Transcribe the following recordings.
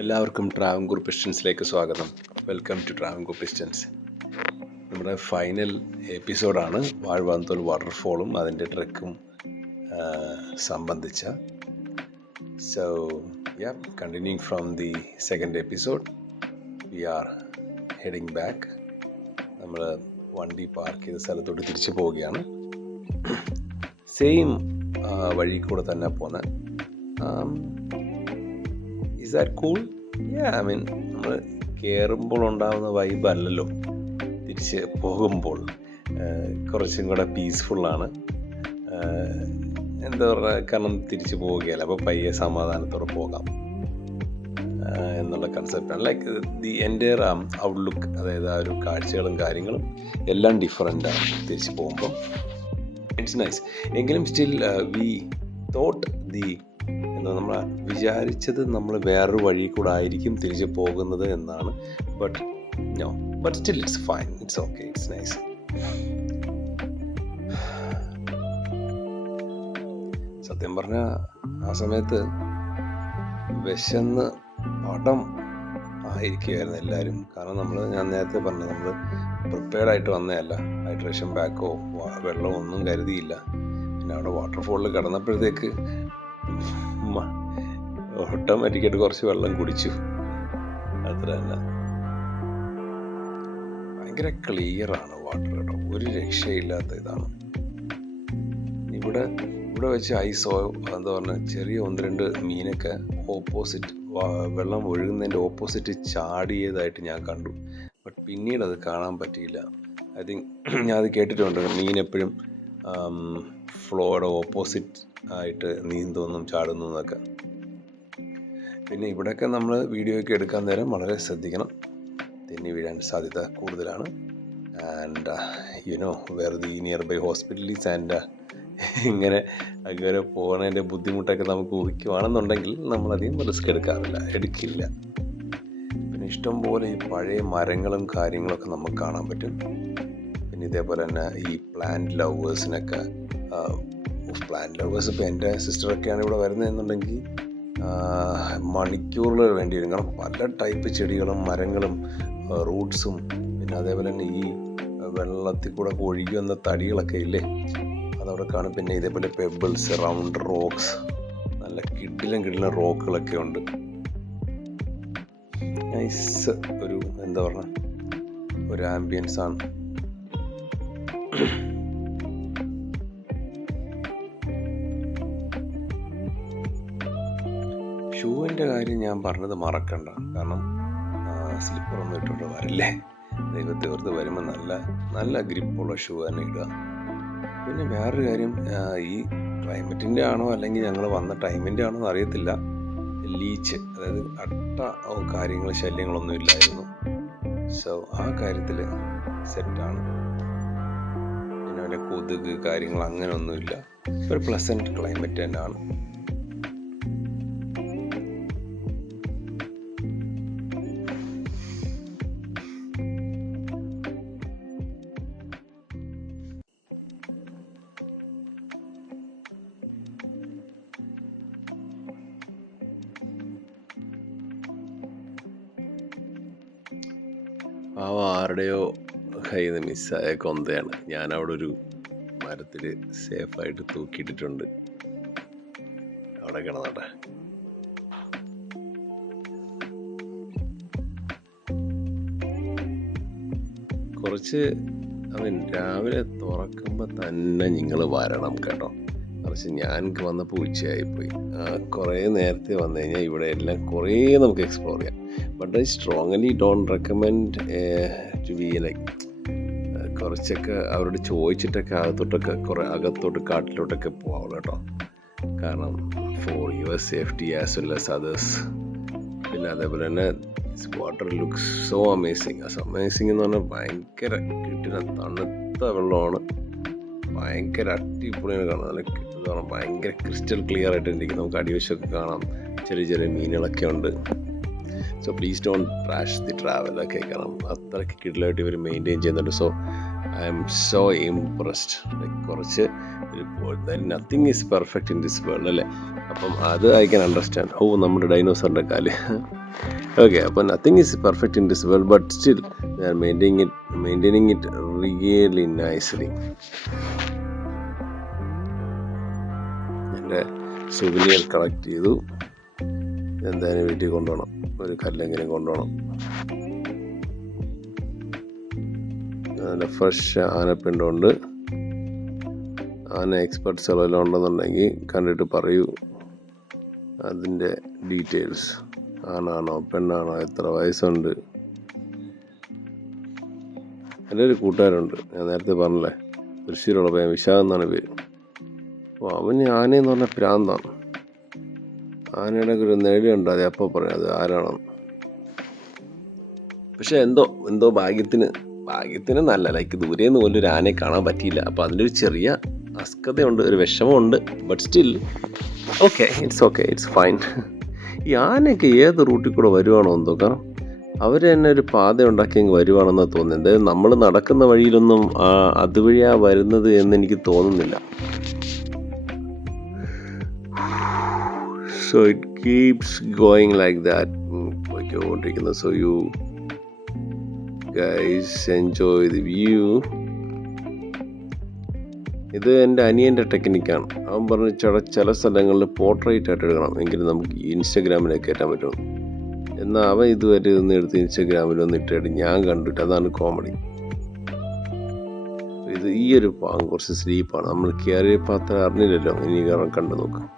എല്ലാവർക്കും ട്രാവൻകൂർ പിസ്റ്റൻസിലേക്ക് സ്വാഗതം. Welcome to Travancore pistons. നമ്മുടെ ഫൈനൽ എപ്പിസോഡാണ് വാഴ്വാന്തോൽ വാട്ടർഫോളും അതിൻ്റെ ട്രെക്കും സംബന്ധിച്ച. So continuing from the second episode, we are heading back. നമ്മൾ വണ്ടി പാർക്ക് ചെയ്ത സ്ഥലത്തോട്ട് തിരിച്ചു പോവുകയാണ്. സെയിം വഴി കൂടെ തന്നെ പോകുന്നത്. Is that cool? Yeah, I mean, നമ്മൾ കയറുമ്പോൾ ഉണ്ടാകുന്ന വൈബ് അല്ലല്ലോ തിരിച്ച് പോകുമ്പോൾ. കുറച്ചും കൂടെ പീസ്ഫുള്ളാണ്. എന്താ പറയുക, കാരണം തിരിച്ച് പോവുകയല്ല, അപ്പോൾ പയ്യെ സമാധാനത്തോടെ പോകാം എന്നുള്ള കൺസെപ്റ്റാണ്. ലൈക്ക് ദി എൻ്റയർ ഔട്ട്ലുക്ക്, അതായത് ആ ഒരു കാഴ്ചകളും കാര്യങ്ങളും എല്ലാം ഡിഫറെൻ്റാണ് തിരിച്ച് പോകുമ്പോൾ. It's nice. എങ്കിലും സ്റ്റിൽ വി തോട്ട് നമ്മൾ വിചാരിച്ചത് നമ്മൾ വേറൊരു വഴി കൂടെ ആയിരിക്കും തിരിച്ച് പോകുന്നത് എന്നാണ്. But still it's fine, it's okay, it's nice. സത്യം പറഞ്ഞാൽ ആ സമയത്ത് വിശന്ന് പടം ആയിരിക്കുമായിരുന്നു എല്ലാവരും. കാരണം ഞാൻ നേരത്തെ പറഞ്ഞു, നമ്മൾ പ്രിപ്പയർഡ് ആയിട്ട് വന്നതല്ല. ഹൈഡ്രേഷൻ പാക്കോ വെള്ളമോ ഒന്നും കരുതിയില്ല. പിന്നെ അവിടെ വാട്ടർഫോളിൽ കിടന്നപ്പോഴത്തേക്ക് ഓട്ടോമാറ്റിക്കായിട്ട് കുറച്ച് വെള്ളം കുടിച്ചു, അത്ര തന്നെ. ഭയങ്കര ക്ലിയറാണ് വാട്ടർ കേട്ടോ, ഒരു രക്ഷയില്ലാത്ത ഇതാണ്. ഇവിടെ വെച്ച് ഐസോ എന്താ പറഞ്ഞാൽ ചെറിയ 1-2 മീനൊക്കെ ഓപ്പോസിറ്റ് വെള്ളം ഒഴുകുന്നതിൻ്റെ ഓപ്പോസിറ്റ് ചാടിയതായിട്ട് ഞാൻ കണ്ടു. ബട്ട് പിന്നീട് അത് കാണാൻ പറ്റിയില്ല. ഐ തിങ്ക് ഞാൻ അത് കേട്ടിട്ടുണ്ട്, മീൻ എപ്പോഴും ഫ്ലോയുടെ ഓപ്പോസിറ്റ് ആയിട്ട് നീന്തുമെന്നും ചാടുന്നു എന്നൊക്കെ. പിന്നെ ഇവിടെയൊക്കെ നമ്മൾ വീഡിയോയൊക്കെ എടുക്കാൻ നേരം വളരെ ശ്രദ്ധിക്കണം, തെന്നി വീഴാൻ സാധ്യത കൂടുതലാണ്. And where the nearby hospitals and ഇങ്ങനെ അങ്ങനെ പോകുന്നതിൻ്റെ ബുദ്ധിമുട്ടൊക്കെ നമുക്ക് ഊഹിക്കുവാണെന്നുണ്ടെങ്കിൽ നമ്മളധികം റിസ്ക് എടുക്കില്ല. പിന്നെ ഇഷ്ടംപോലെ ഈ പഴയ മരങ്ങളും കാര്യങ്ങളൊക്കെ നമുക്ക് കാണാൻ പറ്റും. പിന്നെ ഇതേപോലെ തന്നെ ഈ പ്ലാന്റ് ലവേഴ്സിനൊക്കെ, പ്ലാന്റ് ലവേഴ്സ് ഇപ്പോൾ എൻ്റെ സിസ്റ്ററൊക്കെയാണ് ഇവിടെ വരുന്നതെന്നുണ്ടെങ്കിൽ മണിക്കൂറുകൾ വേണ്ടി വരും. കാരണം പല ടൈപ്പ് ചെടികളും മരങ്ങളും റൂട്ട്സും, പിന്നെ അതേപോലെ തന്നെ ഈ വെള്ളത്തിൽ കൂടെ ഒഴുകി വന്ന തടികളൊക്കെ ഇല്ലേ, അതവിടെ കാണും. പിന്നെ ഇതേപോലെ പെബിൾസ്, റൗണ്ട് റോക്സ്, നല്ല കിടിലം റോക്കുകളൊക്കെ ഉണ്ട്. നൈസ് ഒരു എന്താ പറയുക, ഒരു ആംബിയൻസ് ആണ്. ഷൂവിൻ്റെ കാര്യം ഞാൻ പറഞ്ഞത് മറക്കണ്ട, കാരണം സ്ലിപ്പറൊന്നും ഇട്ടുകൊണ്ട് വരില്ലേ. ദൈവത്തെ ഓർത്ത് വരുമ്പോൾ നല്ല ഗ്രിപ്പുള്ള ഷൂ തന്നെ ഇടുക. പിന്നെ വേറൊരു കാര്യം, ഈ ക്ലൈമറ്റിൻ്റെ ആണോ അല്ലെങ്കിൽ ഞങ്ങൾ വന്ന ടൈമിൻ്റെ ആണോ എന്ന് അറിയത്തില്ല, ലീച്ച്, അതായത് അട്ട കാര്യങ്ങൾ ശല്യങ്ങളൊന്നും ഇല്ലായിരുന്നു. സോ ആ കാര്യത്തിൽ സെറ്റാണ്. പിന്നെ അവൻ്റെ കൊതുക് കാര്യങ്ങൾ അങ്ങനെയൊന്നുമില്ല. ഒരു പ്ലസൻറ്റ് ക്ലൈമറ്റ് തന്നെയാണ്. ആരുടെയോ കയ്യിൽ നിന്ന് മിസ്സായ കൊന്തയാണ്. ഞാനവിടെ ഒരു മരത്തിൽ സേഫായിട്ട് തൂക്കിയിട്ടിട്ടുണ്ട്. അവിടെ കിടന്നോട്ടെ. കുറച്ച് രാവിലെ തുറക്കുമ്പോൾ തന്നെ നിങ്ങൾ വരണം കേട്ടോ. കുറച്ച് ഞാൻ വന്നപ്പോൾ ഉച്ചയായിപ്പോയി. കുറേ നേരത്തെ വന്നു കഴിഞ്ഞാൽ ഇവിടെ എല്ലാം കുറേ നമുക്ക് എക്സ്പ്ലോർ ചെയ്യാം. But I strongly don't recommend to be like, കുറച്ചൊക്കെ അവരോട് ചോദിച്ചിട്ടൊക്കെ അകത്തോട്ട് കാട്ടിലോട്ടൊക്കെ പോകാവുള്ളൂ കേട്ടോ. കാരണം for your safety as well as others. പിന്നെ അതേപോലെ തന്നെ water looks so amazing. Amazing എന്ന് പറഞ്ഞാൽ ഭയങ്കര കിട്ടുന്ന തണുത്ത വെള്ളമാണ്. ഭയങ്കര അടിപൊളിയാണ് കാണാൻ. എന്താ പറയുക, ഭയങ്കര ക്രിസ്റ്റൽ ക്ലിയർ ആയിട്ട് ഇരിക്കും. നമുക്ക് അടിവശമൊക്കെ കാണാം, ചെറിയ മീനുകളൊക്കെ ഉണ്ട്. So please don't trash the travel. ഒക്കെ കാരണം അത്രയ്ക്ക് കിടിലായിട്ട് ഇവർ മെയിൻറ്റെയിൻ ചെയ്യുന്നുണ്ട്. So I am so impressed. കുറച്ച് nothing is perfect in this world അല്ലേ. അപ്പം അത് ഐ ക്യാൻ അണ്ടർസ്റ്റാൻഡ്. നമ്മുടെ ഡൈനോസറിൻ്റെ കാല് Okay, but nothing is perfect in this world, but still we are maintaining it really nicely. എൻ്റെ souvenir collect ചെയ്തു. എന്തായാലും വീട്ടിൽ കൊണ്ടുപോകണം, ഒരു കല്ലെങ്കിലും കൊണ്ടുപോകണം. നല്ല ഫ്രഷ് ആനപ്പിണ്ടുണ്ട്. ആന എക്സ്പെർട്സ് എല്ലാം ഉണ്ടെന്നുണ്ടെങ്കിൽ കണ്ടിട്ട് പറയൂ അതിൻ്റെ ഡീറ്റെയിൽസ്. ആണാണോ പെണ്ണാണോ, എത്ര വയസ്സുണ്ട്. എൻ്റെ ഒരു കൂട്ടുകാരുണ്ട്, ഞാൻ നേരത്തെ പറഞ്ഞില്ലേ, തൃശ്ശൂരുള്ള പയ്യൻ, വിശാഖ് എന്നാണ് പേര്. അപ്പോൾ അവന് ആനയെന്ന് പറഞ്ഞാൽ പ്രാന്താണ്. ആനയുടെ ഒരു നേടിയുണ്ട്, അത് അപ്പോൾ പറയാം അത് ആരാണെന്ന്. പക്ഷെ എന്തോ ഭാഗ്യത്തിന് നല്ല ലൈക്ക് ദൂരെ നിന്ന് പോലും ഒരു ആനയെ കാണാൻ പറ്റിയില്ല. അപ്പോൾ അതിലൊരു ചെറിയ അസ്കതയുണ്ട്, ഒരു വിഷമമുണ്ട്. But still it's fine. ഈ ആനയൊക്കെ ഏത് റൂട്ടിൽ കൂടെ വരുവാണോ എന്തോ, കാരണം അവർ തന്നെ ഒരു പാത ഉണ്ടാക്കി അങ്ങ് വരുവാണെന്നാണ് തോന്നുന്നത്. അതായത് നമ്മൾ നടക്കുന്ന വഴിയിലൊന്നും അതുവഴിയാ വരുന്നത് എന്ന് എനിക്ക് തോന്നുന്നില്ല. So it keeps going like that. So you guys enjoy the view. ഇത് എൻ്റെ അനിയൻ്റെ ടെക്നിക്കാണ്. അവൻ പറഞ്ഞ് ചില സ്ഥലങ്ങളിൽ പോർട്രേറ്റ് ആയിട്ട് എടുക്കണം, എങ്കിലും നമുക്ക് ഇൻസ്റ്റഗ്രാമിലേക്ക് കയറ്റാൻ പറ്റും. എന്നാൽ അവൻ ഇതുവരെ ഇതൊന്നും എടുത്ത് ഇൻസ്റ്റഗ്രാമിലൊന്നും ഇട്ടിട്ട് ഞാൻ കണ്ടിട്ട്, അതാണ് കോമഡി. ഇത് ഈ ഒരു ഭാഗം കുറച്ച് സ്ലീപ്പാണ്. നമ്മൾ കയറിയപ്പോൾ അത്ര അറിഞ്ഞില്ലല്ലോ. ഇനി കാരണം കണ്ടു നോക്കാം,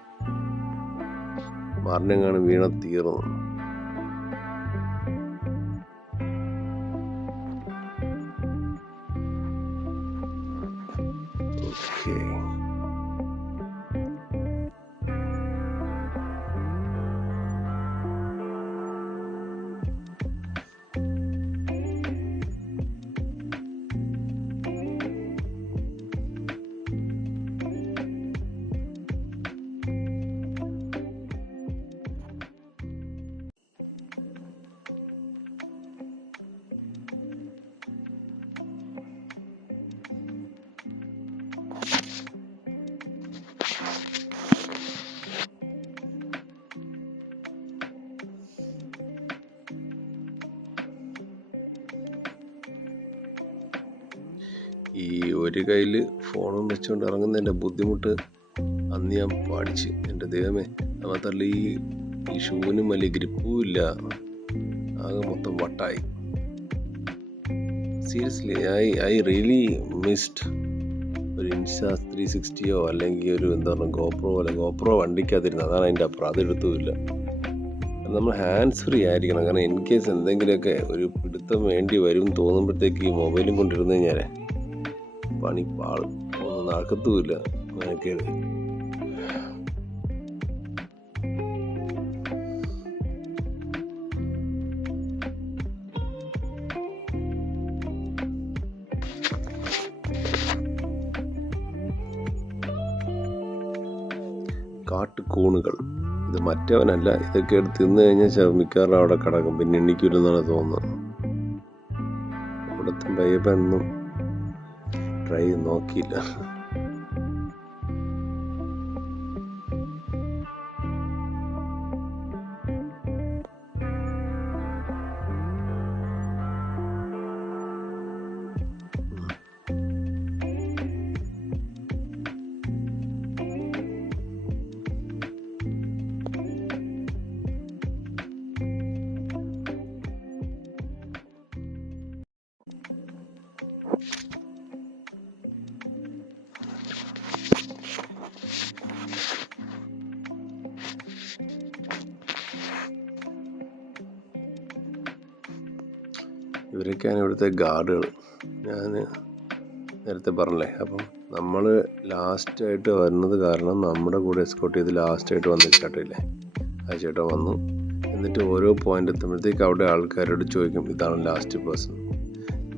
മരണങ്ങാണ് വീണ തീർന്നു. Okay. ഈ ഒരു കയ്യിൽ ഫോണും വെച്ചുകൊണ്ട് ഇറങ്ങുന്നതിൻ്റെ ബുദ്ധിമുട്ട് അന്ന് ഞാൻ പഠിച്ച്. എൻ്റെ ദൈവമേ, മാത്രമല്ല ഈ ഷൂവിനും വലിയ ഗ്രിപ്പും ഇല്ല, ആകെ മൊത്തം വട്ടായി. സീരിയസ്ലി ഐ റിയലി മിസ്ഡ് ഒരു ഇൻസ്റ്റാ 360യോ അല്ലെങ്കിൽ ഒരു എന്താ പറയുക ഗോപ്രോ വണ്ടിക്കകത്തിരുന്നു. അതാണ് അതിൻ്റെ അപ്പുറം, അതെടുത്തുമില്ല. നമ്മൾ ഹാൻഡ്സ് ഫ്രീ ആയിരിക്കണം, കാരണം ഇൻ കേസ് എന്തെങ്കിലുമൊക്കെ ഒരു പിടുത്തം വേണ്ടി വരും തോന്നുമ്പോഴത്തേക്ക് ഈ മൊബൈലും കൊണ്ടിരുന്നു കഴിഞ്ഞാൽ പണിപ്പാളും, ഒന്നും നടക്കത്തുമില്ല. അങ്ങനെയൊക്കെ കാട്ടുകൂണുകൾ. ഇത് മറ്റവനല്ല, ഇതൊക്കെ എടുത്ത് തിന്നു കഴിഞ്ഞാൽ മിക്കവാറും അവിടെ കിടക്കും, പിന്നെ എണ്ണിക്കൂലെന്നാണ് തോന്നുന്നത്. ഇവിടുത്തെ പയ്യപ്പനൊന്നും ട്രൈ നോക്കിയില്ല. ഇവരൊക്കെയാണ് ഇവിടുത്തെ ഗാർഡുകൾ. ഞാൻ നേരത്തെ പറഞ്ഞില്ലേ, അപ്പം നമ്മൾ ലാസ്റ്റായിട്ട് വരുന്നത് കാരണം നമ്മുടെ കൂടെ എസ്കോർട്ട് ചെയ്ത് ലാസ്റ്റായിട്ട് വന്ന ചേട്ടയില്ലേ, ആ ചേട്ടൻ വന്നു. എന്നിട്ട് ഓരോ പോയിൻ്റ് എത്തുമ്പോഴത്തേക്ക് അവിടെ ആൾക്കാരോട് ചോദിക്കും ഇതാണ് ലാസ്റ്റ് പേഴ്സൺ.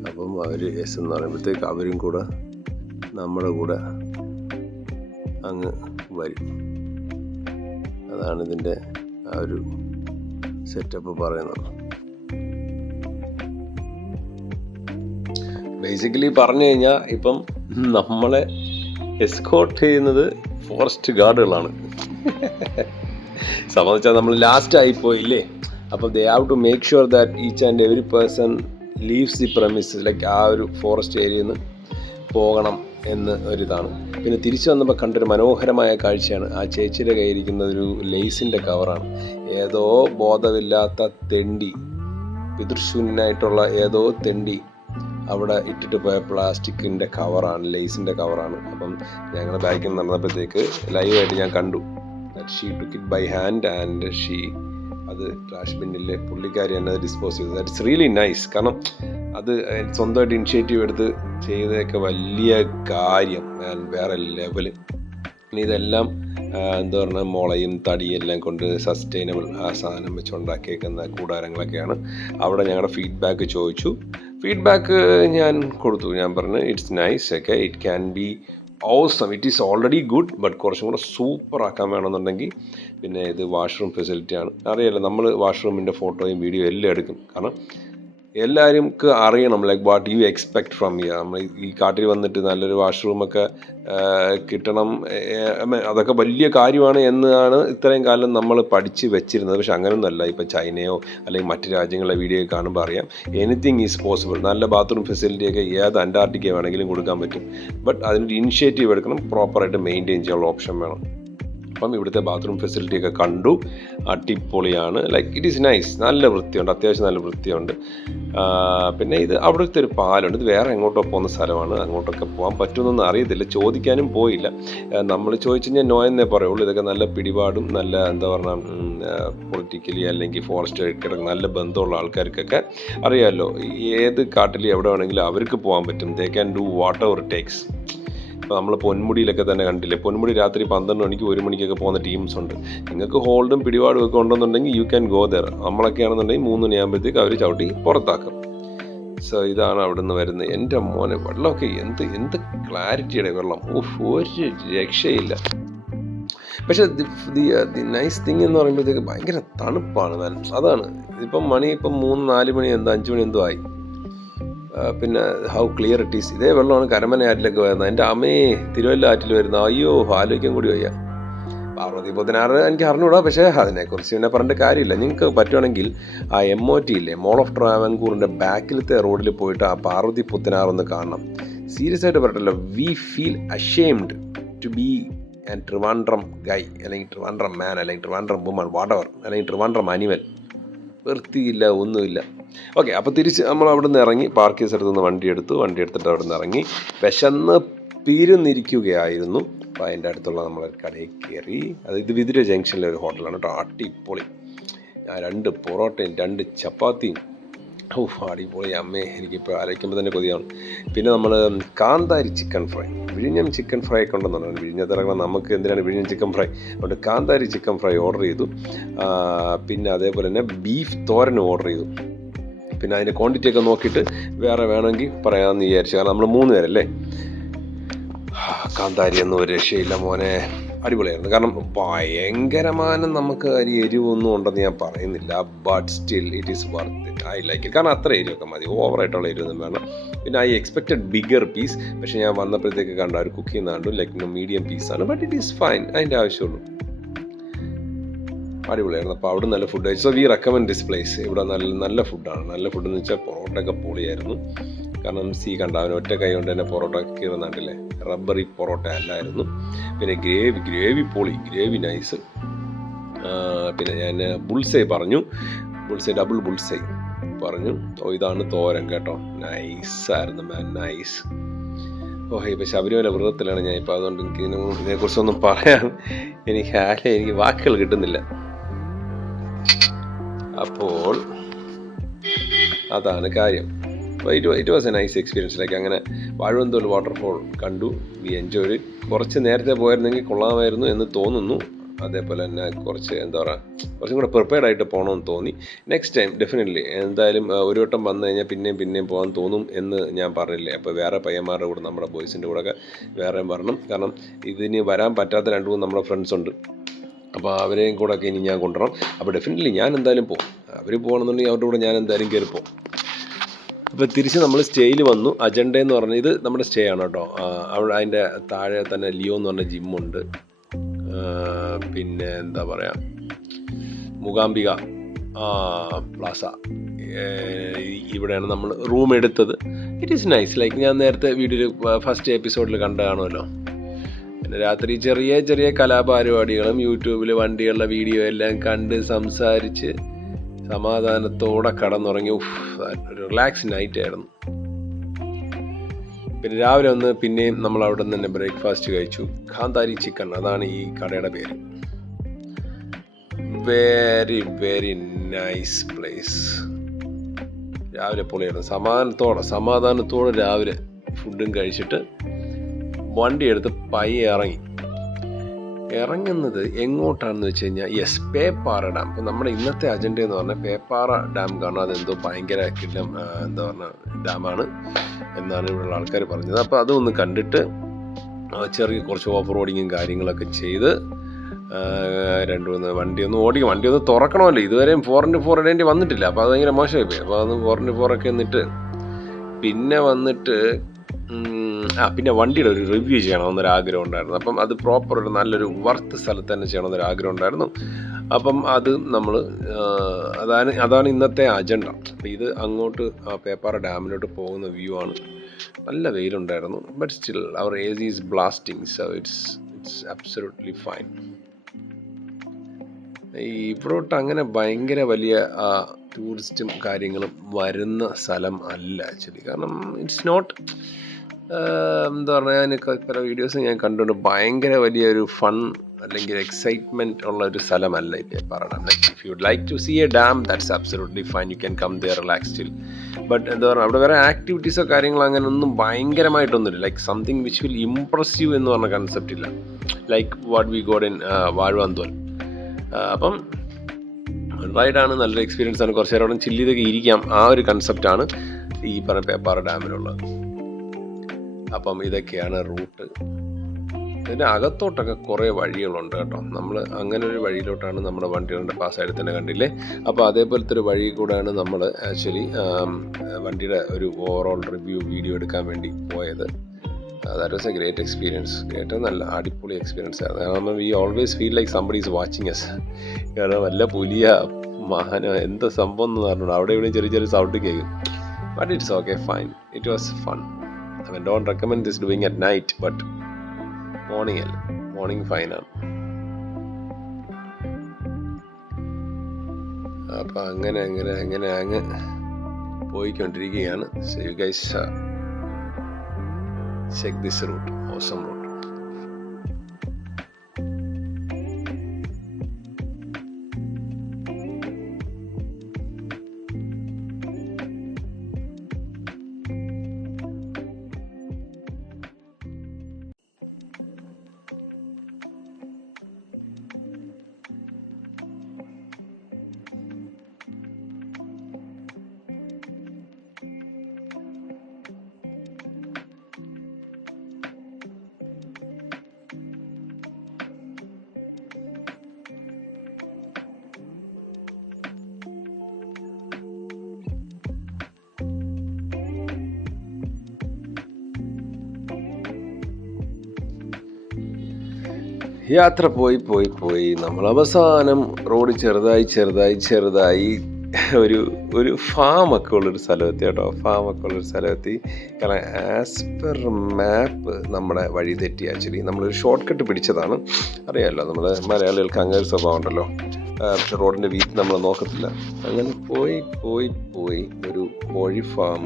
അപ്പം അവർ എസ് എന്ന് പറയുമ്പോഴത്തേക്ക് അവരും കൂടെ നമ്മുടെ കൂടെ അങ്ങ് വരും. അതാണ് ഇതിൻ്റെ ആ ഒരു സെറ്റപ്പ് പറയുന്നത്. ബേസിക്കലി പറഞ്ഞു കഴിഞ്ഞാൽ ഇപ്പം നമ്മളെ എസ്കോർട്ട് ചെയ്യുന്നത് ഫോറസ്റ്റ് ഗാർഡുകളാണ്. സംബന്ധിച്ചാൽ നമ്മൾ ലാസ്റ്റ് ആയിപ്പോയില്ലേ, അപ്പോൾ they have to make sure that each and every person leaves the premise, like ആ ഒരു ഫോറസ്റ്റ് ഏരിയയിൽ നിന്ന് പോകണം എന്ന് ഒരിതാണ്. പിന്നെ തിരിച്ചു വന്നപ്പോൾ കണ്ടൊരു മനോഹരമായ കാഴ്ചയാണ്. ആ ചേച്ചിയുടെ കയ്യിരിക്കുന്ന ഒരു ലേസിൻ്റെ കവറാണ്. ഏതോ ബോധമില്ലാത്ത തെണ്ടി, പിതൃശൂന്യനായിട്ടുള്ള ഏതോ തെണ്ടി അവിടെ ഇട്ടിട്ട് പോയ പ്ലാസ്റ്റിക്കിൻ്റെ കവറാണ്, ലേസിൻ്റെ കവറാണ്. അപ്പം ഞങ്ങൾ ബാക്കിൽ നടന്നപ്പോഴത്തേക്ക് ലൈവായിട്ട് ഞാൻ കണ്ടു. She took it by hand and അത് ട്രാഷ് ബിന്നിൽ പുള്ളിക്കാരി തന്നെ ഡിസ്പോസ് ചെയ്തു. That's really nice. കാരണം അത് സ്വന്തമായിട്ട് ഇനിഷ്യേറ്റീവ് എടുത്ത് ചെയ്തതൊക്കെ വലിയ കാര്യം, വേറെ ലെവല്. ഇനി ഇതെല്ലാം എന്താ പറഞ്ഞാൽ മുളയും തടിയെല്ലാം കൊണ്ട് സസ്റ്റൈനബിൾ ആ സാധനം വെച്ചുണ്ടാക്കിയേക്കുന്ന കൂടാരങ്ങളൊക്കെയാണ്. അവിടെ ഞങ്ങളുടെ ഫീഡ്ബാക്ക് ചോദിച്ചു. ഫീഡ്ബാക്ക് ഞാൻ കൊടുത്തു. ഞാൻ പറഞ്ഞു it's nice, okay, it can be awesome, it is already good, but കുറച്ചും കൂടെ സൂപ്പർ ആക്കാൻ വേണമെന്നുണ്ടെങ്കിൽ പിന്നെ ഇത് വാഷ്റൂം ഫെസിലിറ്റിയാണ്. അറിയാലോ, നമ്മൾ വാഷ്റൂമിൻ്റെ ഫോട്ടോയും വീഡിയോ എല്ലാം എടുക്കും. കാരണം എല്ലാവർക്കും അറിയണം like what you expect from here. നമ്മൾ ഈ കാട്ടിൽ വന്നിട്ട് നല്ലൊരു വാഷ്റൂമൊക്കെ കിട്ടണം, അതൊക്കെ വലിയ കാര്യമാണ് എന്നാണ് ഇത്രയും കാലം നമ്മൾ പഠിച്ച് വെച്ചിരുന്നത്. പക്ഷെ അങ്ങനെയൊന്നുമല്ല. ഇപ്പോൾ ചൈനയോ അല്ലെങ്കിൽ മറ്റ് രാജ്യങ്ങളിലെ വീഡിയോ കാണുമ്പോൾ അറിയാം, എനിത്തിങ് ഈസ് പോസിബിൾ. നല്ല ബാത്റൂം ഫെസിലിറ്റിയൊക്കെ ഏത് അന്റാർട്ടിക്ക വേണമെങ്കിലും കൊടുക്കാൻ പറ്റും. ബട്ട് അതിനൊരു ഇനിഷ്യേറ്റീവ് എടുക്കണം, പ്രോപ്പറായിട്ട് മെയിൻറ്റെയിൻ ചെയ്യാനുള്ള ഓപ്ഷൻ വേണം. അപ്പം ഇവിടുത്തെ ബാത്റൂം ഫെസിലിറ്റിയൊക്കെ കണ്ടു, അടിപൊളിയാണ്. ലൈക്ക് ഇറ്റ് ഈസ് നൈസ്, നല്ല വൃത്തിയുണ്ട്, അത്യാവശ്യം നല്ല വൃത്തിയുണ്ട്. പിന്നെ ഇത് അവിടുത്തെ ഒരു പാലമുണ്ട്. ഇത് വേറെ എങ്ങോട്ടോ പോകുന്ന സ്ഥലമാണ്, അങ്ങോട്ടൊക്കെ പോകാൻ പറ്റുമെന്നൊന്നും അറിയത്തില്ല, ചോദിക്കാനും പോയില്ല. നമ്മൾ ചോദിച്ചു കഴിഞ്ഞാൽ നോ എന്നേ പറയുള്ളൂ. ഇതൊക്കെ നല്ല പിടിപാടും നല്ല എന്താ പറഞ്ഞാൽ പൊളിറ്റിക്കലി അല്ലെങ്കിൽ ഫോറസ്റ്റ് കിടക്കുന്ന നല്ല ബന്ധമുള്ള ആൾക്കാർക്കൊക്കെ അറിയാമല്ലോ, ഏത് കാട്ടിൽ എവിടെ വേണമെങ്കിലും അവർക്ക് പോകാൻ പറ്റും. They can do what ever takes. ഇപ്പോൾ നമ്മൾ പൊന്മുടിയിലൊക്കെ തന്നെ കണ്ടില്ലേ, പൊന്മുടി രാത്രി 12 മണിക്ക് 1 മണിക്കൊക്കെ പോകുന്ന ടീംസ് ഉണ്ട്. നിങ്ങൾക്ക് ഹോൾഡും പിടിപാടും ഒക്കെ ഉണ്ടെന്നുണ്ടെങ്കിൽ യു ക്യാൻ ഗോ ദർ. നമ്മളൊക്കെ ആണെന്നുണ്ടെങ്കിൽ 3 മണിയാകുമ്പോഴത്തേക്ക് അവർ ചവിട്ടി പുറത്താക്കും. സോ ഇതാണ് അവിടെ നിന്ന് വരുന്നത്. എൻ്റെ മോനെ, വെള്ളമൊക്കെ എന്ത് ക്ലാരിറ്റിയുടെ വെള്ളം, ഒരു രക്ഷയില്ല. പക്ഷേ ദി നൈസ് തിങ് എന്ന് പറയുമ്പോഴത്തേക്ക് ഭയങ്കര തണുപ്പാണ്. അതാണ് ഇപ്പം 3-4 മണി 5 മണി എന്തോ ആയി. പിന്നെ ഹൗ ക്ലിയർ ഇറ്റ് ഈസ്. ഇതേ വെള്ളമാണ് കരമന ആറ്റിലൊക്കെ വരുന്നത്. എൻ്റെ അമ്മേ, തിരുവല്ല ആറ്റിൽ വരുന്നത്. അയ്യോ, ആലോചിക്കാൻ കൂടി വയ്യ. പാർവതി പുത്തനാറ് എനിക്ക് അറിഞ്ഞൂടാ, പക്ഷേ അതിനെക്കുറിച്ച് പിന്നെ പറഞ്ഞിട്ട് കാര്യമില്ല. നിങ്ങൾക്ക് പറ്റുവാണെങ്കിൽ ആ MOT ഇല്ലേ, മോൾ ഓഫ് ട്രാവൻകൂറിൻ്റെ ബാക്കിലത്തെ റോഡിൽ പോയിട്ട് ആ പാർവതി പുത്തനാറൊന്ന് കാണണം. സീരിയസ് ആയിട്ട് പറയട്ടല്ലോ, we feel ashamed to be and Trivandrum guy, അല്ലെങ്കിൽ ട്രിവാൻഡ്രം മാൻ, അല്ലെങ്കിൽ ട്രിവാൻഡ്രം വുമൺ, വാട്ടവർ, അല്ലെങ്കിൽ ട്രിവാൻഡ്രം അനിമൽ. വൃത്തിയില്ല, ഒന്നുമില്ല. ഓക്കെ, അപ്പോൾ തിരിച്ച് നമ്മൾ അവിടെ നിന്ന് ഇറങ്ങി, പാർക്കേഴ്സ് അടുത്തുനിന്ന് വണ്ടി എടുത്തിട്ട് അവിടെ നിന്ന് ഇറങ്ങി. വിശന്ന് പിരിന്നിരിക്കുകയായിരുന്നു. അപ്പോൾ അതിൻ്റെ അടുത്തുള്ള നമ്മളൊരു കടയിൽ കയറി. ഇത് വിതുര ജംഗ്ഷനിലെ ഒരു ഹോട്ടലാണ് കേട്ടോ, അടിപൊളി. 2 പൊറോട്ടയും 2 ചപ്പാത്തിയും, അടിപൊളി. അമ്മേ, എനിക്കിപ്പോൾ ആലോചിക്കുമ്പോൾ തന്നെ കൊതിയാണ്. പിന്നെ നമ്മൾ കാന്താരി ചിക്കൻ ഫ്രൈ, വിഴിഞ്ഞം ചിക്കൻ ഫ്രൈ ഒക്കെ ഉണ്ടെന്നുണ്ട്. വിഴിഞ്ഞത്തിറങ്ങണം, നമുക്ക് എന്തിനാണ് വിഴിഞ്ഞം ചിക്കൻ ഫ്രൈ. അതുകൊണ്ട് കാന്താരി ചിക്കൻ ഫ്രൈ ഓർഡർ ചെയ്തു. പിന്നെ അതേപോലെ തന്നെ ബീഫ് തോരൻ ഓർഡർ ചെയ്തു. പിന്നെ അതിൻ്റെ ക്വാണ്ടിറ്റി ഒക്കെ നോക്കിയിട്ട് വേറെ വേണമെങ്കിൽ പറയാമെന്ന് വിചാരിച്ചു. കാരണം നമ്മൾ 3 പേരല്ലേ. കാന്താരി ഒന്നും ഒരു രക്ഷയില്ല മോനെ, അടിപൊളിയായിരുന്നു. കാരണം ഭയങ്കരമായ നമുക്ക് എരിവൊന്നും ഉണ്ടെന്ന് ഞാൻ പറയുന്നില്ല, but still it is worth it. I like it. കാരണം അത്ര എരിവൊക്കെ മതി, ഓവറായിട്ടുള്ള എരിവൊന്നും വേണം. പിന്നെ ഐ എക്സ്പെക്റ്റഡ് ബിഗർ പീസ്, പക്ഷേ ഞാൻ വന്നപ്പോഴത്തേക്ക് കണ്ട ഒരു കുക്ക് ചെയ്യുന്ന കണ്ടു, ലൈക്ക് മീഡിയം പീസാണ്. ബട്ട് ഇറ്റ് ഈസ് ഫൈൻ, അതിൻ്റെ ആവശ്യമുള്ളൂ. അടിപൊളിയായിരുന്നു. അപ്പോൾ അവിടെ നല്ല ഫുഡ് കഴിച്ചു. So we recommend this place. ഇവിടെ നല്ല ഫുഡാണ്. നല്ല ഫുഡെന്ന് വെച്ചാൽ പൊറോട്ടയൊക്കെ പൊളിയായിരുന്നു. കാരണം കണ്ട അവൻ ഒറ്റ കൈ കൊണ്ട് തന്നെ പൊറോട്ട കീറുന്നുണ്ടല്ലേ, റബ്ബറി പൊറോട്ട അല്ലായിരുന്നു. പിന്നെ ഗ്രേവി പൊളി, ഗ്രേവി നൈസ്. പിന്നെ ഞാൻ ബുൾസൈ പറഞ്ഞു, ഡബിൾ ബുൾസൈ പറഞ്ഞു. ഇതാണ് തോരൻ കേട്ടോ, നൈസായിരുന്നു മാൻ, നൈസ്. ഇപ്പോൾ ശബരിമല വ്രതത്തിലാണ് ഞാൻ ഇപ്പോൾ, അതുകൊണ്ട് എനിക്ക് ഇതിനെക്കുറിച്ചൊന്നും പറയാൻ എനിക്ക് വാക്കുകൾ കിട്ടുന്നില്ല. അപ്പോൾ അതാണ് കാര്യം. അപ്പോൾ it was A nice experience. Like അങ്ങനെ വാഴവന്തോൽ വാട്ടർഫോൾ കണ്ടു, വി എൻജോയ്ഡ് ഇറ്റ്. കുറച്ച് നേരത്തെ പോയിരുന്നെങ്കിൽ കൊള്ളാമായിരുന്നു എന്ന് തോന്നുന്നു. അതേപോലെ തന്നെ കുറച്ചും കൂടെ പ്രിപ്പയർഡ് ആയിട്ട് പോകണമെന്ന് തോന്നി. നെക്സ്റ്റ് ടൈം ഡെഫിനറ്റ്ലി എന്തായാലും ഒരു വട്ടം വന്നു കഴിഞ്ഞാൽ പിന്നെയും പോകാൻ തോന്നും എന്ന് ഞാൻ പറഞ്ഞില്ലേ. അപ്പോൾ വേറെ പയ്യന്മാരുടെ കൂടെ, നമ്മുടെ ബോയ്സിൻ്റെ കൂടെയൊക്കെ വേറെയും വരണം. കാരണം ഇതിന് വരാൻ പറ്റാത്ത 2-3 നമ്മുടെ ഫ്രണ്ട്സ് ഉണ്ട്. അപ്പോൾ അവരെയും കൂടെ ഒക്കെ ഇനി ഞാൻ കൊണ്ടുവരണം. അപ്പോൾ ഡെഫിനറ്റ്ലി ഞാൻ എന്തായാലും പോകും. അവർ പോകണമെന്നുണ്ടെങ്കിൽ അവരുടെ കൂടെ ഞാൻ എന്തായാലും കയറി പോകും. അപ്പോൾ തിരിച്ച് നമ്മൾ സ്റ്റേയിൽ വന്നു. അജണ്ട എന്ന് പറഞ്ഞാൽ ഇത് നമ്മുടെ സ്റ്റേ ആണ് കേട്ടോ. അവിടെ അതിൻ്റെ താഴെ തന്നെ ലിയോ എന്ന് പറഞ്ഞ ജിമ്മുണ്ട്. പിന്നെ എന്താ പറയുക, മൂകാംബിക പ്ലാസ. ഇവിടെയാണ് നമ്മൾ റൂം എടുത്തത്. It is nice. ലൈക്ക് ഞാൻ നേരത്തെ വീഡിയോയിൽ ഫസ്റ്റ് എപ്പിസോഡിൽ കണ്ട കാണുമല്ലോ. പിന്നെ രാത്രി ചെറിയ ചെറിയ കലാപരിപാടികളും യൂട്യൂബിൽ വണ്ടികളുടെ വീഡിയോ എല്ലാം കണ്ട് സംസാരിച്ച് സമാധാനത്തോടെ കടന്നുറങ്ങി. ഒരു റിലാക്സ് നൈറ്റ് ആയിരുന്നു. പിന്നെ രാവിലെ വന്ന് പിന്നെയും നമ്മൾ അവിടെ നിന്ന് തന്നെ ബ്രേക്ക്ഫാസ്റ്റ് കഴിച്ചു. ഖാന്താരി ചിക്കൻ, അതാണ് ഈ കടയുടെ പേര്. Very very nice place. രാവിലെ പൊളിയായിരുന്നു. സമാധാനത്തോടെ രാവിലെ ഫുഡും കഴിച്ചിട്ട് വണ്ടി എടുത്ത് പയ്യെ ഇറങ്ങുന്നത് എങ്ങോട്ടാണെന്ന് വെച്ച് കഴിഞ്ഞാൽ പേപ്പാറ ഡാം. ഇപ്പം നമ്മുടെ ഇന്നത്തെ അജണ്ട എന്ന് പറഞ്ഞാൽ പേപ്പാറ ഡാം കാണാൻ. അതെന്തോ ഭയങ്കര കിടലം എന്താ പറഞ്ഞാൽ ഡാമാണ് എന്നാണ് ഇവിടെയുള്ള ആൾക്കാർ പറഞ്ഞത്. അപ്പോൾ അതൊന്ന് കണ്ടിട്ട് ചെറിയ കുറച്ച് ഓഫ് റോഡിങ്ങും കാര്യങ്ങളൊക്കെ ചെയ്ത് 2-3 വണ്ടി ഒന്ന് തുറക്കണമല്ലോ. ഇതുവരെയും 4x4 ഇടേണ്ടി വന്നിട്ടില്ല. അപ്പോൾ അത് ഭയങ്കര മോശമായി പോയി. അപ്പോൾ അതൊന്ന് 4x4 ഒക്കെ എന്നിട്ട് പിന്നെ വന്നിട്ട് പിന്നെ വണ്ടിയുടെ ഒരു റിവ്യൂ ചെയ്യണമെന്നൊരാഗ്രഹം ഉണ്ടായിരുന്നു. അപ്പം അത് പ്രോപ്പർ ഒരു നല്ലൊരു വർത്ത് സ്ഥലത്ത് തന്നെ ചെയ്യണമെന്നൊരാഗ്രഹം ഉണ്ടായിരുന്നു. അപ്പം അത് നമ്മൾ അതാണ് ഇന്നത്തെ അജണ്ട. അപ്പം ഇത് അങ്ങോട്ട് പേപ്പാറ ഡാമിലോട്ട് പോകുന്ന വ്യൂ ആണ്. നല്ല വെയിലുണ്ടായിരുന്നു. But still our AC is blasting, so it's absolutely fine. ഇവിടോട്ട് അങ്ങനെ ഭയങ്കര വലിയ ടൂറിസ്റ്റും കാര്യങ്ങളും വരുന്ന സ്ഥലം അല്ല ആക്ച്വലി. കാരണം ഇറ്റ്സ് നോട്ട് എന്താ പറയുക, ഞാൻ പല വീഡിയോസ് ഞാൻ കണ്ടുകൊണ്ട് ഭയങ്കര വലിയൊരു ഫൺ അല്ലെങ്കിൽ എക്സൈറ്റ്മെൻറ്റ് ഉള്ള ഒരു സ്ഥലമല്ല ഈ Peppara dam. If you like to see a dam, that's absolutely fine. You can come there, relax still. But എന്താ പറയുക, അവിടെ വേറെ ആക്ടിവിറ്റീസോ കാര്യങ്ങളോ അങ്ങനെ ഒന്നും ഭയങ്കരമായിട്ടൊന്നുമില്ല. Like something which will impress you എന്ന് പറഞ്ഞ കൺസെപ്റ്റ് ഇല്ല. Like what we got in Vazhavanthol. അപ്പം റൈഡാണ്, നല്ലൊരു എക്സ്പീരിയൻസ് ആണ്. കുറച്ച് നേരം അവിടെ ചില്ല് ചെയ്തൊക്കെ ഇരിക്കാം. ആ ഒരു കൺസെപ്റ്റാണ് ഈ പറഞ്ഞ പേപ്പാറ ഡാമിലുള്ളത്. അപ്പം ഇതൊക്കെയാണ് റൂട്ട്. ഇതിൻ്റെ അകത്തോട്ടൊക്കെ കുറേ വഴികളുണ്ട് കേട്ടോ. നമ്മൾ അങ്ങനെ ഒരു വഴിയിലോട്ടാണ് നമ്മുടെ വണ്ടികളുടെ പാസ്സായിട്ട് തന്നെ കണ്ടില്ലേ. അപ്പോൾ അതേപോലത്തെ ഒരു വഴി കൂടെയാണ് നമ്മൾ ആക്ച്വലി വണ്ടിയുടെ ഒരു ഓവറോൾ റിവ്യൂ വീഡിയോ എടുക്കാൻ വേണ്ടി പോയത്. That was a great experience. ഏറ്റവും നല്ല അടിപൊളി എക്സ്പീരിയൻസ് ആയിരുന്നു. കാരണം we always feel like somebody is watching us. കാരണം വല്ല പുലിയ മഹാനോ എന്താ സംഭവം എന്ന് പറഞ്ഞു അവിടെ ഇവിടെയും ചെറിയ ചെറിയ സൗണ്ട് കേൾക്കും. But it's okay, fine. It was fun. I mean, don't recommend this doing at night, but morning fine ആണ്. അപ്പം അങ്ങനെ പോയിക്കൊണ്ടിരിക്കുകയാണ്. So you guys check this route, awesome route. യാത്ര പോയി നമ്മൾ അവസാനം റോഡ് ചെറുതായി ഒരു ഫാമൊക്കെ ഉള്ളൊരു സ്ഥലമെത്തി കേട്ടോ. സ്ഥലമെത്തി. കാരണം ആസ് പെർ മാപ്പ് നമ്മുടെ വഴി തെറ്റി. ആക്ച്വലി നമ്മളൊരു ഷോർട്ട് കട്ട് പിടിച്ചതാണ്. അറിയാമല്ലോ, നമ്മൾ മലയാളികൾക്ക് അങ്ങനെ സ്വഭാവം ഉണ്ടല്ലോ. പക്ഷെ റോഡിൻ്റെ വീതി നമ്മൾ നോക്കത്തില്ല. അങ്ങനെ പോയി ഒരു കോഴി ഫാം,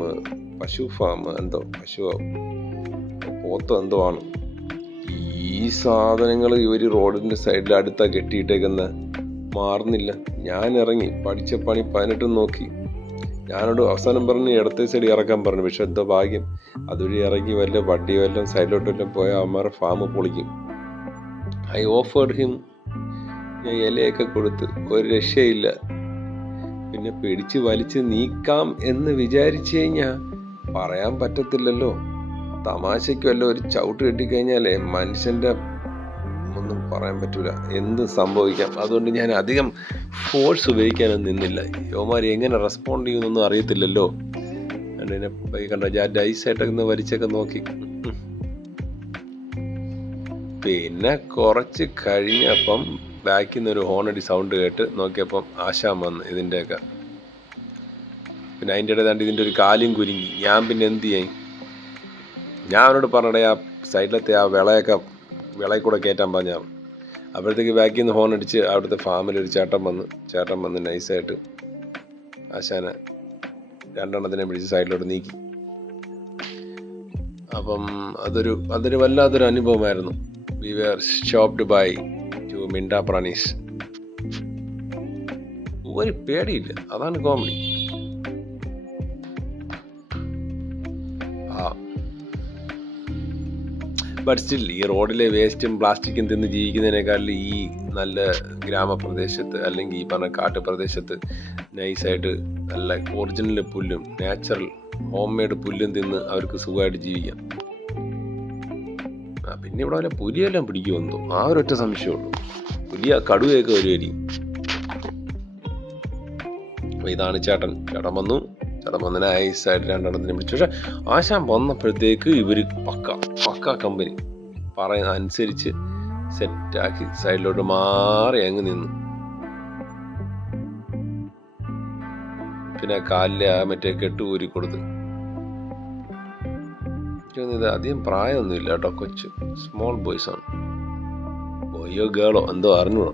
പശു ഫാം, പശുവോ പോത്തോ എന്തോ ആണ്. ഈ സാധനങ്ങൾ ഇവർ റോഡിൻ്റെ സൈഡിൽ അടുത്താ കെട്ടിയിട്ടേക്കുന്ന, മാറുന്നില്ല. ഞാൻ ഇറങ്ങി പഠിച്ച പണി 18 നോക്കി. ഞാനോട് അവസാനം പറഞ്ഞ് ഇടത്തെ സൈഡ് ഇറക്കാൻ പറഞ്ഞു. പക്ഷെ എന്തോ ഭാഗ്യം, അതുവഴി ഇറങ്ങി വല്ല വണ്ടി വല്ലതും സൈഡിലോട്ട് വല്ലതും പോയാൽ അവന്മാരെ ഫാം പൊളിക്കും. I offered him. ഞാൻ ഇലയൊക്കെ കൊടുത്ത്, ഒരു രക്ഷയില്ല. പിന്നെ പിടിച്ച് വലിച്ച് നീക്കാം എന്ന് വിചാരിച്ചു കഴിഞ്ഞാൽ പറയാൻ പറ്റത്തില്ലല്ലോ. തമാശയ്ക്കുമല്ലോ ഒരു ചവിട്ട് കെട്ടിക്കഴിഞ്ഞാലേ മനുഷ്യൻ്റെ ഒന്നും പറയാൻ പറ്റൂല, എന്തും സംഭവിക്കാം. അതുകൊണ്ട് ഞാൻ അധികം ഫോഴ്സ് ഉപയോഗിക്കാനൊന്നും നിന്നില്ല. യോമാർ എങ്ങനെ റെസ്പോണ്ട് ചെയ്യുന്നൊന്നും അറിയത്തില്ലല്ലോ. എന്നെ കണ്ട ഡൈസായിട്ടൊക്കെ വലിച്ചൊക്കെ നോക്കി. പിന്നെ കുറച്ച് കഴിഞ്ഞപ്പം ബാക്കിൽ നിന്ന് ഒരു ഹോണടി സൗണ്ട് കേട്ട് നോക്കിയപ്പം ആശാൻ വന്ന് ഇതിൻ്റെയൊക്കെ. പിന്നെ അതിൻ്റെ ഇടയിൽ ഇതിൻ്റെ ഒരു കാലും കുരുങ്ങി. ഞാൻ പിന്നെ എന്ത് ചെയ്യും? ഞാൻ അവനോട് പറഞ്ഞടേ ആ സൈഡിലത്തെ ആ വിളയിൽ കൂടെ കയറ്റാൻ പറഞ്ഞാണ്. അപ്പോഴത്തേക്ക് ബാക്കിൽ നിന്ന് ഹോൺ അടിച്ച് അവിടുത്തെ ഫാമിലൊരു ചേട്ടൻ വന്ന് നൈസായിട്ട് ആശാനെ 2 എണ്ണത്തിനെ പിടിച്ച് സൈഡിലോട്ട് നീക്കി. അപ്പം അതൊരു വല്ലാത്തൊരു അനുഭവമായിരുന്നു. വി വെർ ഷോപ്ഡ് ബൈ 2 മിൻഡ പ്രാണീസ്. ഒരു പേടിയില്ല, അതാണ് കോമഡി. ബട്ട് സ്റ്റിൽ ഈ റോഡിലെ വേസ്റ്റും പ്ലാസ്റ്റിക്കും തിന്ന് ജീവിക്കുന്നതിനേക്കാൾ ഈ നല്ല ഗ്രാമപ്രദേശത്ത് അല്ലെങ്കിൽ ഈ പറഞ്ഞ കാട്ടുപ്രദേശത്ത് നൈസായിട്ട് നല്ല ഒറിജിനൽ പുല്ലും നാച്ചുറൽ ഹോം മെയ്ഡ് പുല്ലും തിന്ന് അവർക്ക് സുഖമായിട്ട് ജീവിക്കാം. പിന്നെ ഇവിടെ വല്ല പുലിയെല്ലാം പിടിക്കുമെന്നോ ആ ഒരൊറ്റ സംശയമുള്ളൂ. പുലിയ കടുവയൊക്കെ വരുമായിരിക്കും. അപ്പോൾ ഇതാണ് ചേട്ടൻ വന്നു നൈസായിട്ട് 2 എണ്ണത്തിനെ പിടിച്ചു. പക്ഷെ ആശാൻ വന്നപ്പോഴത്തേക്ക് ഇവർ പക്ക കമ്പനി പറയുന്ന അനുസരിച്ച് സെറ്റാക്കി സൈഡിലോട്ട് മാറി അങ്ങ് നിന്നു. പിന്നെ കാലിലെ മറ്റേ കെട്ടുകൂരി കൊടുത്ത്. ഇത് അധികം പ്രായമൊന്നുമില്ല കേട്ടോ, കൊച്ചു സ്മോൾ ബോയ്സ് ആണ്. ബോയോ ഗേളോ എന്തോ അറിഞ്ഞോ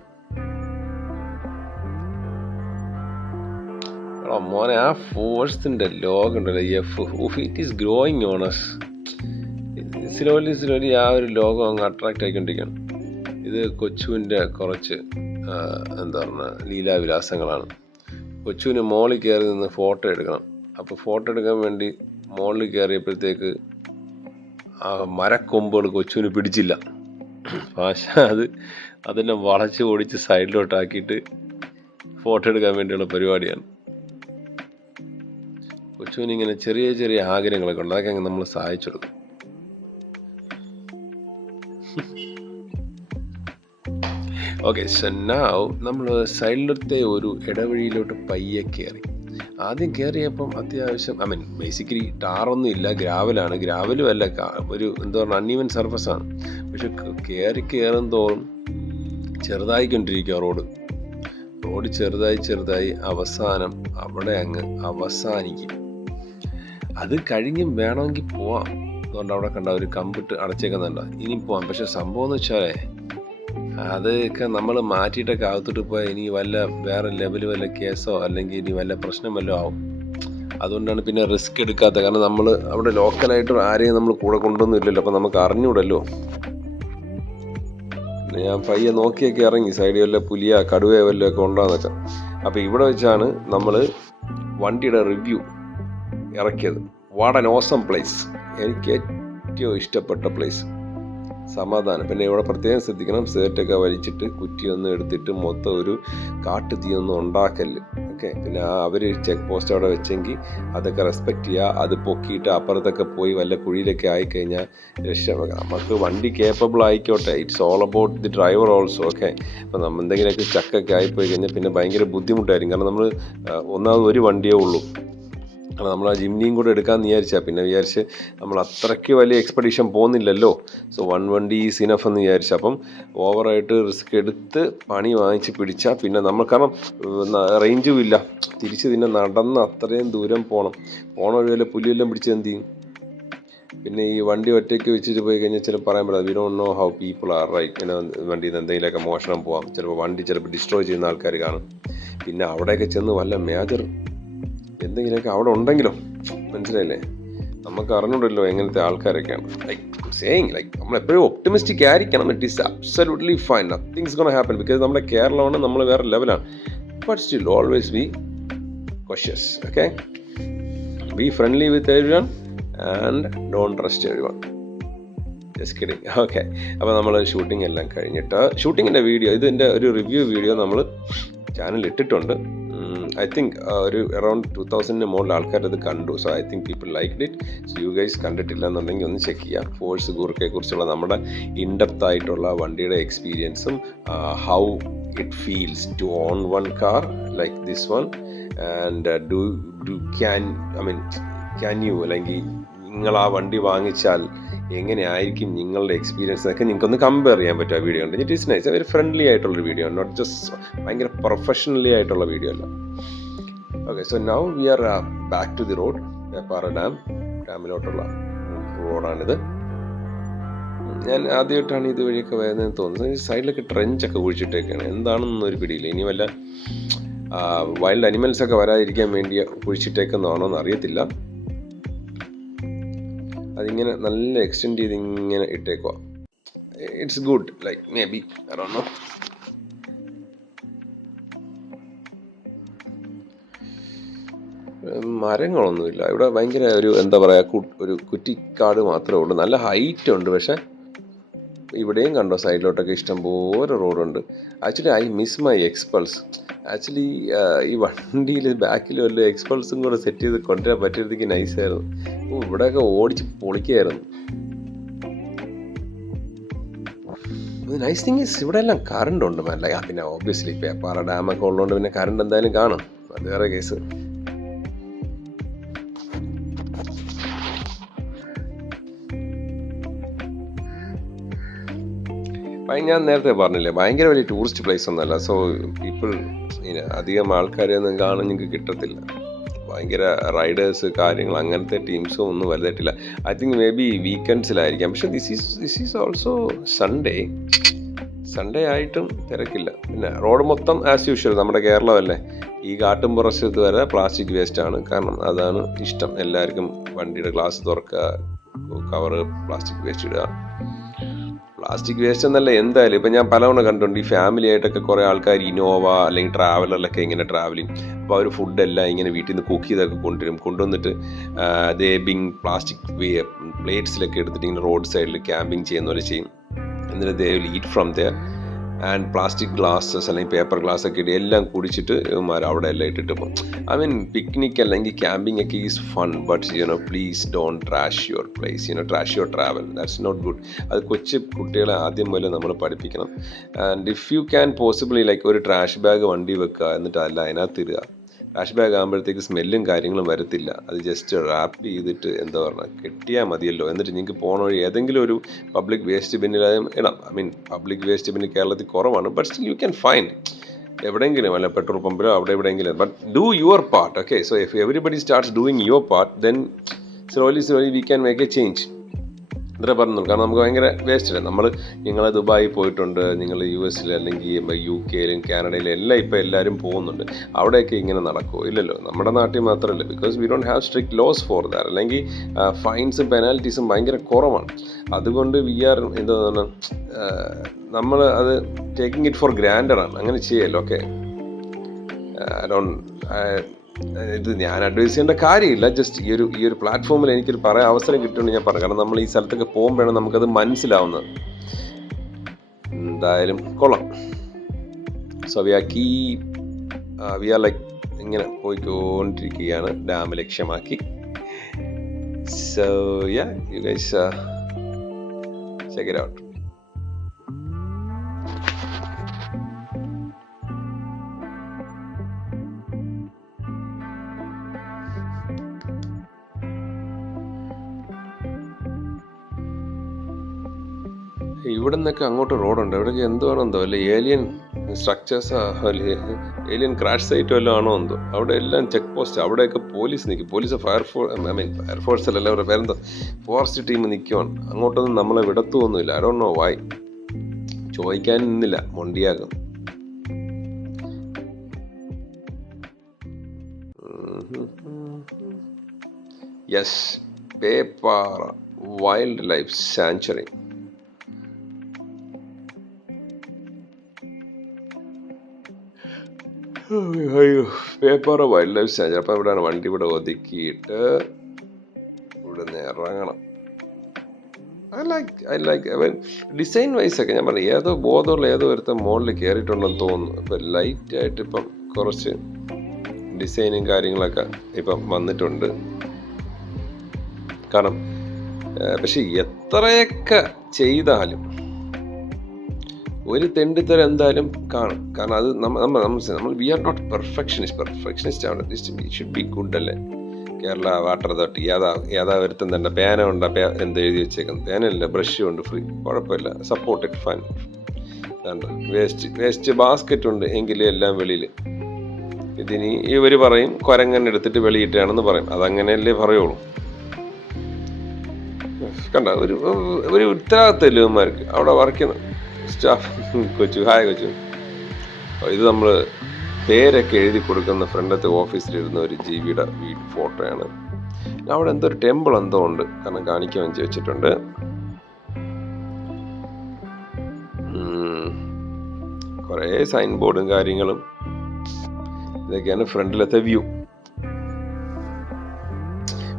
മോനെ. ആ ഫോഴ്സിന്റെ ലോഗ് ഉണ്ടല്ലോ, it is growing on us. Slowly ആ ഒരു ലോകം അങ്ങ് അട്രാക്റ്റ് ആയിക്കൊണ്ടിരിക്കുകയാണ്. ഇത് കൊച്ചുവിൻ്റെ കുറച്ച് എന്താ പറയുക ലീലാവിലാസങ്ങളാണ്. കൊച്ചുവിന് മോളിൽ കയറി നിന്ന് ഫോട്ടോ എടുക്കണം. അപ്പോൾ ഫോട്ടോ എടുക്കാൻ വേണ്ടി മോളിൽ കയറിയപ്പോഴത്തേക്ക് ആ മരക്കൊമ്പുകൾ കൊച്ചുവിന് പിടിച്ചില്ല. പക്ഷേ അതെല്ലാം വളച്ച് ഓടിച്ച് സൈഡിലോട്ടാക്കിയിട്ട് ഫോട്ടോ എടുക്കാൻ വേണ്ടിയുള്ള പരിപാടിയാണ്. കൊച്ചുവിനിങ്ങനെ ചെറിയ ആഗ്രഹങ്ങളൊക്കെ ഉണ്ട്, അതൊക്കെ നമ്മൾ സഹായിച്ചെടുക്കും. ഓക്കെ, സോ നൗ നമ്മൾ സൈഡിലത്തെ ഒരു ഇടവഴിയിലോട്ട് പയ്യെ കയറി. ആദ്യം കയറിയപ്പം അത്യാവശ്യം ബേസിക്കലി ടാറൊന്നും ഇല്ല, ഗ്രാവലാണ്. ഗ്രാവലും അല്ല, ഒരു എന്താ പറയുക അൺഈവൻ സർഫസാണ്. പക്ഷെ കയറും തോറും ചെറുതായിക്കൊണ്ടിരിക്കുക റോഡ് ചെറുതായി അവസാനം അവിടെ അങ്ങ് അവസാനിക്കും. അത് കഴിഞ്ഞും വേണമെങ്കിൽ പോവാം. അതുകൊണ്ട് അവിടെ കണ്ട ഒരു കമ്പിട്ട് അടച്ചേക്കുന്നുണ്ട്, ഇനി പോവാം. പക്ഷെ സംഭവം എന്ന് വെച്ചാലേ അതൊക്കെ നമ്മൾ മാറ്റിയിട്ടൊക്കെ അകത്തോട്ട് പോയാൽ ഇനി വേറെ ലെവൽ വല്ല കേസോ അല്ലെങ്കിൽ ഇനി വല്ല പ്രശ്നം വല്ലതും ആവും. അതുകൊണ്ടാണ് പിന്നെ റിസ്ക് എടുക്കാത്തത്. കാരണം നമ്മൾ അവിടെ ലോക്കലായിട്ട് ആരെയും നമ്മൾ കൂടെ കൊണ്ടൊന്നുമില്ലല്ലോ, അപ്പം നമുക്ക് അറിഞ്ഞൂടല്ലോ. ഞാൻ പയ്യെ നോക്കിയൊക്കെ ഇറങ്ങി സൈഡിൽ വല്ല പുലിയ കടുവയോ വല്ലതും ഒക്കെ ഉണ്ടോയെന്ന് വെച്ചാൽ. അപ്പോൾ ഇവിടെ വെച്ചാണ് നമ്മൾ വണ്ടിയുടെ റിവ്യൂ ഇറക്കിയത്. What an awesome place. എനിക്ക് ഏറ്റവും ഇഷ്ടപ്പെട്ട പ്ലേസ്. സമാധാനം. പിന്നെ ഇവിടെ പ്രത്യേകം ശ്രദ്ധിക്കണം, സേർട്ടൊക്കെ വലിച്ചിട്ട് കുറ്റിയൊന്നും എടുത്തിട്ട് മൊത്തം ഒരു കാട്ടുതീയൊന്നും ഉണ്ടാക്കല്. ഓക്കെ, പിന്നെ അവർ ചെക്ക് പോസ്റ്റ് അവിടെ വെച്ചെങ്കിൽ അതൊക്കെ റെസ്പെക്റ്റ് ചെയ്യുക. അത് പൊക്കിയിട്ട് അപ്പുറത്തൊക്കെ പോയി വല്ല കുഴിയിലൊക്കെ ആയിക്കഴിഞ്ഞാൽ നമുക്ക് വണ്ടി കേപ്പബിൾ ആയിക്കോട്ടെ. It's all about the driver also. Okay, അപ്പം നമ്മൾ എന്തെങ്കിലുമൊക്കെ ചക്കൊക്കെ ആയിപ്പോയി കഴിഞ്ഞാൽ പിന്നെ ഭയങ്കര ബുദ്ധിമുട്ടായിരിക്കും. കാരണം നമ്മൾ ഒന്നാമത് ഒരു വണ്ടിയേ ഉള്ളൂ. കാരണം നമ്മൾ ആ ജിംനിയും കൂടെ എടുക്കാമെന്ന് വിചാരിച്ച് നമ്മൾ അത്രയ്ക്ക് വലിയ എക്സ്പെഡീഷൻ പോകുന്നില്ലല്ലോ. സോ 1 വണ്ടി ഈസ് ഇനഫ് എന്ന് വിചാരിച്ചു. അപ്പം ഓവറായിട്ട് റിസ്ക് എടുത്ത് പണി വാങ്ങിച്ച് പിടിച്ചാൽ പിന്നെ നമ്മൾ, കാരണം റേഞ്ചും ഇല്ല, തിരിച്ച് പിന്നെ നടന്ന് അത്രയും ദൂരം പോകണ ഒരു വല്ല പുലിയെല്ലാം പിടിച്ച് എന്ത് ചെയ്യും. പിന്നെ ഈ വണ്ടി ഒറ്റയ്ക്ക് വെച്ചിട്ട് പോയി കഴിഞ്ഞാൽ ചിലപ്പോൾ പറയാൻ പറ്റില്ല. We don't know how people are right. പിന്നെ വണ്ടിയിൽ നിന്ന് എന്തെങ്കിലുമൊക്കെ മോഷണം പോവാം, ചിലപ്പോൾ ഡിസ്ട്രോയ് ചെയ്യുന്ന ആൾക്കാർ കാണും. പിന്നെ അവിടെയൊക്കെ ചെന്ന് വല്ല മേജർ എന്തെങ്കിലുമൊക്കെ അവിടെ ഉണ്ടെങ്കിലോ, മനസ്സിലായില്ലേ? നമുക്ക് അറിഞ്ഞൂടല്ലോ എങ്ങനത്തെ ആൾക്കാരൊക്കെയാണ്. നമ്മൾ എപ്പോഴും ഒപ്റ്റിമിസ്റ്റിക് ആയിരിക്കണം. It is absolutely fine, nothings gonna happen. Because നമ്മുടെ കേരളമാണ്, നമ്മൾ വേറെ ലെവലാണ്. But still always be cautious. Okay, B friendly with everyone and don't trust everyone. Just kidding. Okay, അപ്പോൾ നമ്മൾ ഷൂട്ടിംഗ് എല്ലാം കഴിഞ്ഞിട്ട് ഷൂട്ടിങ്ങിൻ്റെ വീഡിയോ, ഇതിൻ്റെ ഒരു റിവ്യൂ വീഡിയോ നമ്മൾ ചാനൽ ഇട്ടിട്ടുണ്ട്. ഐ തിങ്ക് ഒരു അറൗണ്ട് 2000 മുകളിൽ ആൾക്കാരത് കണ്ടു. So I think people liked it. So you guys കണ്ടിട്ടില്ല എന്നുണ്ടെങ്കിൽ ഒന്ന് ചെക്ക് ചെയ്യാം. ഫോഴ്സ് ഗൂർക്കയെ കുറിച്ചുള്ള നമ്മുടെ ഇൻഡെപ്ത് ആയിട്ടുള്ള വണ്ടിയുടെ എക്സ്പീരിയൻസും how it feels to own one car like this one, and can you, അല്ലെങ്കിൽ നിങ്ങൾ ആ വണ്ടി വാങ്ങിച്ചാൽ എങ്ങനെയായിരിക്കും നിങ്ങളുടെ എക്സ്പീരിയൻസ് എന്നൊക്കെ നിങ്ങൾക്കൊന്ന് കമ്പയർ ചെയ്യാൻ പറ്റും ആ വീഡിയോ ഉണ്ട്. It is nice, very friendly ആയിട്ടുള്ളൊരു വീഡിയോ, നോട്ട് ജസ്റ്റ് ഭയങ്കര പ്രൊഫഷണലി ആയിട്ടുള്ള വീഡിയോ അല്ല. Okay, so now we are back to the road. Peppara ഡാമിലോട്ടുള്ള റോഡാണിത്. ഞാൻ ആദ്യമായിട്ടാണ് ഇതുവഴിയൊക്കെ വരുന്നതെന്ന് തോന്നുന്നത്. സൈഡിലൊക്കെ ട്രെഞ്ചൊക്കെ കുഴിച്ചിട്ടേക്കാണ്, എന്താണെന്നൊന്നും ഒരു പിടിയില്ല. ഇനി വല്ല വൈൽഡ് അനിമൽസൊക്കെ വരാതിരിക്കാൻ വേണ്ടി കുഴിച്ചിട്ടേക്കുന്നതാണോ എന്ന് അറിയത്തില്ല. അതിങ്ങനെ നല്ല എക്സ്റ്റെൻഡ് ചെയ്ത് ഇങ്ങനെ ഇട്ടേക്കുക. It's good, like maybe I don't know. മരങ്ങളൊന്നുമില്ല ഇവിടെ, ഭയങ്കര ഒരു എന്താ പറയുക, ഒരു കുറ്റിക്കാട് മാത്രമേ ഉള്ളൂ. നല്ല ഹൈറ്റ് ഉണ്ട്, പക്ഷെ ഇവിടെയും കണ്ടോ സൈഡിലോട്ടൊക്കെ ഇഷ്ടംപോലെ റോഡുണ്ട്. Actually I miss my Xpulse. Actually ഈ വണ്ടിയിൽ ബാക്കിൽ വല്ല എക്സ്പൾസും കൂടെ സെറ്റ് ചെയ്ത് കൊണ്ടുവരാൻ പറ്റിയതൊക്കെ നൈസായിരുന്നു. ഇവിടെയൊക്കെ ഓടിച്ച് പൊളിക്കായിരുന്നു. നൈസ് തിങ് ഈസ് ഇവിടെ എല്ലാം കറണ്ട് ഉണ്ട്. പിന്നെ ഓബ്വിയസ്ലി പേപ്പാറ ഡാമൊക്കെ ഉള്ളതുകൊണ്ട് പിന്നെ കറണ്ട് എന്തായാലും കാണും, അത് വേറെ കേസ്. ഞാൻ നേരത്തെ പറഞ്ഞില്ലേ, ഭയങ്കര വലിയ ടൂറിസ്റ്റ് പ്ലേസ് ഒന്നുമല്ല. സോ പീപ്പിൾ അധികം ആൾക്കാരെയൊന്നും കാണാൻ നിങ്ങൾക്ക് കിട്ടത്തില്ല. ഭയങ്കര റൈഡേഴ്സ് കാര്യങ്ങൾ അങ്ങനത്തെ ടീംസും ഒന്നും വലുതായിട്ടില്ല. ഐ തിങ്ക് മേ ബി വീക്കെൻഡ്സിലായിരിക്കാം. പക്ഷെ ദിസ് ഈസ് ഓൾസോ സൺഡേ ആയിട്ടും തിരക്കില്ല. പിന്നെ റോഡ് മൊത്തം ആസ് യൂഷ്വൽ നമ്മുടെ കേരളമല്ലേ, ഈ കാട്ടുംപുറത്ത് വരെ പ്ലാസ്റ്റിക് വേസ്റ്റ് ആണ്. കാരണം അതാണ് ഇഷ്ടം എല്ലാവർക്കും. വണ്ടിയുടെ ഗ്ലാസ് തുറക്കുക, കവറ് പ്ലാസ്റ്റിക് വേസ്റ്റ് ഇടുക. പ്ലാസ്റ്റിക് വേസ്റ്റ് എന്നല്ല, എന്തായാലും ഇപ്പം ഞാൻ പലവണ്ണം കണ്ടിട്ടുണ്ട് ഈ ഫാമിലി ആയിട്ടൊക്കെ കുറേ ആൾക്കാർ ഇനോവ അല്ലെങ്കിൽ ട്രാവലറിലൊക്കെ ഇങ്ങനെ ട്രാവൽ ചെയ്യും. അപ്പോൾ അവർ ഫുഡെല്ലാം ഇങ്ങനെ വീട്ടിൽ നിന്ന് കുക്ക് ചെയ്തൊക്കെ കൊണ്ടുവന്നിട്ട് ദേ ബിങ് പ്ലാസ്റ്റിക് പ്ലേറ്റ്സിലൊക്കെ എടുത്തിട്ട് ഇങ്ങനെ റോഡ് സൈഡിൽ ക്യാമ്പിങ് ചെയ്യുന്ന പോലെ ചെയ്യും. എന്നിട്ട് they will eat from there. And plastic glasses അല്ലെങ്കിൽ പേപ്പർ ഗ്ലാസ് ഒക്കെ ഇട്ട് എല്ലാം കുടിച്ചിട്ട് അവിടെ എല്ലാം ഇട്ടിട്ട് പോകും. ഐ മീൻ പിക്നിക് അല്ലെങ്കിൽ ക്യാമ്പിംഗ് ഒക്കെ is fun, but please don't trash your place, trash your travel. That's not good. അത് കൊച്ചു കുട്ടികളെ ആദ്യം മുതൽ നമ്മൾ പഠിപ്പിക്കണം. And if you can possibly like ഒരു ട്രാഷ് ബാഗ് വണ്ടി വെക്കുക, എന്നിട്ട് അല്ല അതിനകത്ത് ഇടുക. ട്രാഷ് ബാഗ് ആകുമ്പോഴത്തേക്ക് സ്മെല്ലും കാര്യങ്ങളും വരത്തില്ല. അത് ജസ്റ്റ് റാപ്പ് ചെയ്തിട്ട് എന്താ പറയുക കെട്ടിയാൽ മതിയല്ലോ. എന്നിട്ട് നിങ്ങൾക്ക് പോകണ വഴി ഏതെങ്കിലും ഒരു പബ്ലിക് വേസ്റ്റ് ബിന്നിൽ ഇടാം. ഐ മീൻ പബ്ലിക് വേസ്റ്റ് ബിന്നിൽ കേരളത്തിൽ കുറവാണ്, but still you can find എവിടെയെങ്കിലും, അല്ല പെട്രോൾ പമ്പിലോ അവിടെ എവിടെയെങ്കിലും. But do your part. Okay, so if everybody starts doing your part, then slowly we can make A change. ഇത്ര പറഞ്ഞു. കാരണം നമുക്ക് ഭയങ്കര വേസ്റ്റ് ഇല്ല. നിങ്ങൾ ദുബായി പോയിട്ടുണ്ട്, നിങ്ങൾ US അല്ലെങ്കിൽ UK കാനഡയിലും എല്ലാം ഇപ്പോൾ എല്ലാവരും പോകുന്നുണ്ട്. അവിടെയൊക്കെ ഇങ്ങനെ നടക്കുമോ? ഇല്ലല്ലോ. നമ്മുടെ നാട്ടിൽ മാത്രമല്ല, because we don't have strict laws for that. അല്ലെങ്കിൽ ഫൈൻസും പെനാൽറ്റീസും ഭയങ്കര കുറവാണ്. അതുകൊണ്ട് വി ആർ എന്താ നമ്മൾ അത് ടേക്കിംഗ് ഇറ്റ് ഫോർ ഗ്രാൻഡഡ് ആണ്. അങ്ങനെ ചെയ്യല്ലോ. ഓക്കെ, ഇത് ഞാൻ അഡ്വൈസ് ചെയ്യേണ്ട കാര്യമില്ല. ജസ്റ്റ് ഈ ഒരു പ്ലാറ്റ്ഫോമിൽ എനിക്കൊരു പറയാൻ അവസരം കിട്ടുമെന്ന് ഞാൻ പറഞ്ഞു. കാരണം നമ്മൾ ഈ സ്ഥലത്തൊക്കെ പോകുമ്പോഴാണ് നമുക്കത് മനസ്സിലാവുന്നത്. എന്തായാലും കൊള്ളാം. സോ വി ആർ ലൈക്ക് ഇങ്ങനെ പോയിക്കൊണ്ടിരിക്കുകയാണ് ഡാം ലക്ഷ്യമാക്കി. So yeah, you guys check it out. ഇവിടെ നിന്നൊക്കെ അങ്ങോട്ട് റോഡുണ്ട്. ഇവിടെയൊക്കെ എന്തുവാണോ എന്തോ, അല്ലെ alien structures, alien crash site വല്ലതും ആണോ എന്തോ. അവിടെ എല്ലാം ചെക്ക് പോസ്റ്റ്. അവിടെയൊക്കെ പോലീസ് നിൽക്കും. പോലീസ് ഫയർഫോഴ്സ് അല്ല, അവരുടെ പേരെന്തോ, ഫോറസ്റ്റ് ടീം നിൽക്കുവാണ്. അങ്ങോട്ടൊന്നും നമ്മളെ വിടത്തൊന്നുമില്ല. I don't know why. ചോദിക്കാൻ നിന്നില്ല, മൊണ്ടിയാകും. Yes, Peppara wildlife sanctuary. അയ്യോ, പേപ്പാറ വൈൽഡ് ലൈഫ് സാങ്ച്വറി. അപ്പം ഇവിടെയാണ് വണ്ടി ഇവിടെ ഒതുക്കിയിട്ട് ഇവിടെ നിന്ന് ഇറങ്ങണം. ഐ ലൈക്ക് ഡിസൈൻ വൈസൊക്കെ ഞാൻ പറഞ്ഞു. ഏതോ ബോധമുള്ള ഏതോ ഒരുത്ത മുകളിൽ കയറിയിട്ടുണ്ടെന്ന് തോന്നുന്നു. ഇപ്പം ലൈറ്റായിട്ട് ഇപ്പം കുറച്ച് ഡിസൈനും കാര്യങ്ങളൊക്കെ ഇപ്പം വന്നിട്ടുണ്ട്. കാരണം പക്ഷെ എത്രയൊക്കെ ചെയ്താലും ഒരു തെണ്ടിത്തരം എന്തായാലും കാണും. കാരണം അത് നമ്മൾ വി ആർ നോട്ട് പെർഫെക്ഷനിസ്റ്റ് ആണ്. ഷുഡ് ബി ഗുഡ് അല്ലേ. കേരള വാട്ടർ അതോറിറ്റി യാഥാവരത്തും തന്നെ പേന ഉണ്ട്, എന്ത് എഴുതി വെച്ചേക്കുന്നത്, പേനല്ല ബ്രഷും ഉണ്ട് ഫ്രീ, കുഴപ്പമില്ല, സപ്പോർട്ടഡ് ഫൈൻ. വേസ്റ്റ് ബാസ്ക്കറ്റ് ഉണ്ട്, എങ്കിലും എല്ലാം വെളിയിൽ. ഇതിനി ഇവർ പറയും കുരങ്ങൻ എടുത്തിട്ട് വെളിയിട്ടാണെന്ന് പറയും, അതങ്ങനെയല്ലേ പറയുള്ളൂ. കണ്ട ഒരു ഉത്തരവാദിത്തമില്ല ഇവന്മാർക്ക് അവിടെ വർക്ക് ചെയ്യുന്ന സ്റ്റാഫ്. കൊച്ചു ഹായ് കൊച്ചു. ഇത് നമ്മൾ പേരൊക്കെ എഴുതി കൊടുക്കുന്ന ഫ്രണ്ടത്തെ ഓഫീസിലിരുന്ന ഒരു ജീവിയുടെ ഫോട്ടോയാണ്. അവിടെ എന്തോ ഒരു ടെമ്പിൾ എന്തോ ഉണ്ട്, കാരണം കാണിക്കാൻ വേണ്ടി വെച്ചിട്ടുണ്ട്. കുറേ സൈൻ ബോർഡും കാര്യങ്ങളും, ഇതൊക്കെയാണ് ഫ്രണ്ടിലത്തെ വ്യൂ.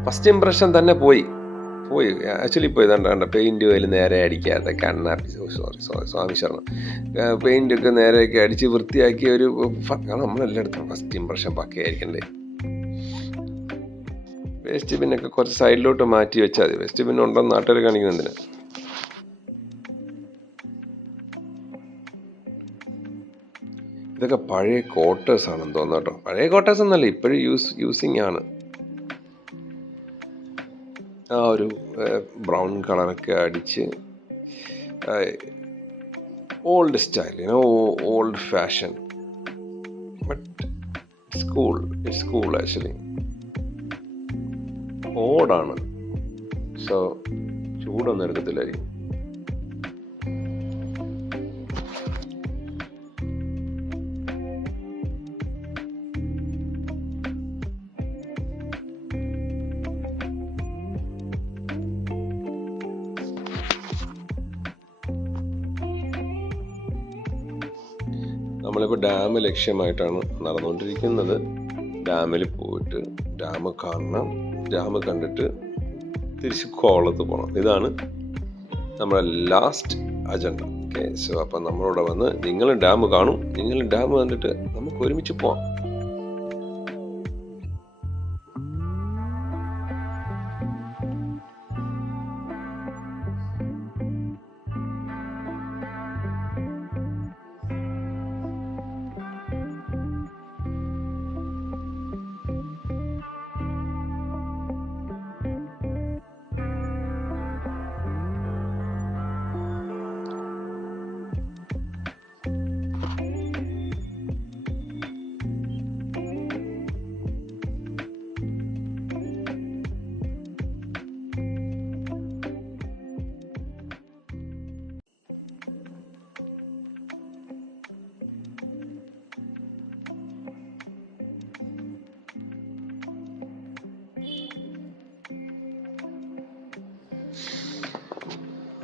ഫസ്റ്റ് ഇംപ്രഷൻ തന്നെ പോയി ആക്ച്വലി പോയി. കണ്ട പെയിൻറ്റ് അതിൽ നേരെ അടിക്കാതെ കണ്ണാപ്പി, സ്വാമി ശരണം, പെയിൻ്റൊക്കെ നേരെയൊക്കെ അടിച്ച് വൃത്തിയാക്കി ഒരു, നമ്മളെല്ലായിടത്തും ഫസ്റ്റ് ഇംപ്രഷൻ പക്കയായിരിക്കണ്ടേ. വേസ്റ്റ് ബിന്നൊക്കെ കുറച്ച് സൈഡിലോട്ട് മാറ്റി വെച്ചാൽ മതി. വേസ്റ്റ് ബിൻ ഉണ്ടെന്ന് നാട്ടുകാർ കാണിക്കുന്നതിന്. ഇതൊക്കെ പഴയ ക്വാർട്ടേഴ്സ് ആണെന്ന് തോന്നുന്നു കേട്ടോ. പഴയ ക്വാർട്ടേഴ്സ് ഒന്നല്ല, ഇപ്പോഴും യൂസിങ് ആണ്. ആ ഒരു ബ്രൗൺ കളറൊക്കെ അടിച്ച് old style, old fashion, but it's cool actually. ഓടാണ്, സോ ചൂടൊന്നും എടുക്കത്തില്ലായിരിക്കും. നമ്മളിപ്പോൾ ഡാം ലക്ഷ്യമായിട്ടാണ് നടന്നുകൊണ്ടിരിക്കുന്നത്. ഡാമിൽ പോയിട്ട് ഡാം കാണണം, ഡാം കണ്ടിട്ട് തിരിച്ച് കോളത്ത് പോകണം. ഇതാണ് നമ്മുടെ ലാസ്റ്റ് അജണ്ട. ഓക്കെ, സോ അപ്പം നമ്മളിവിടെ വന്ന് നിങ്ങളും ഡാം കാണും, നിങ്ങളും ഡാം കണ്ടിട്ട് നമുക്ക് ഒരുമിച്ച് പോവാം.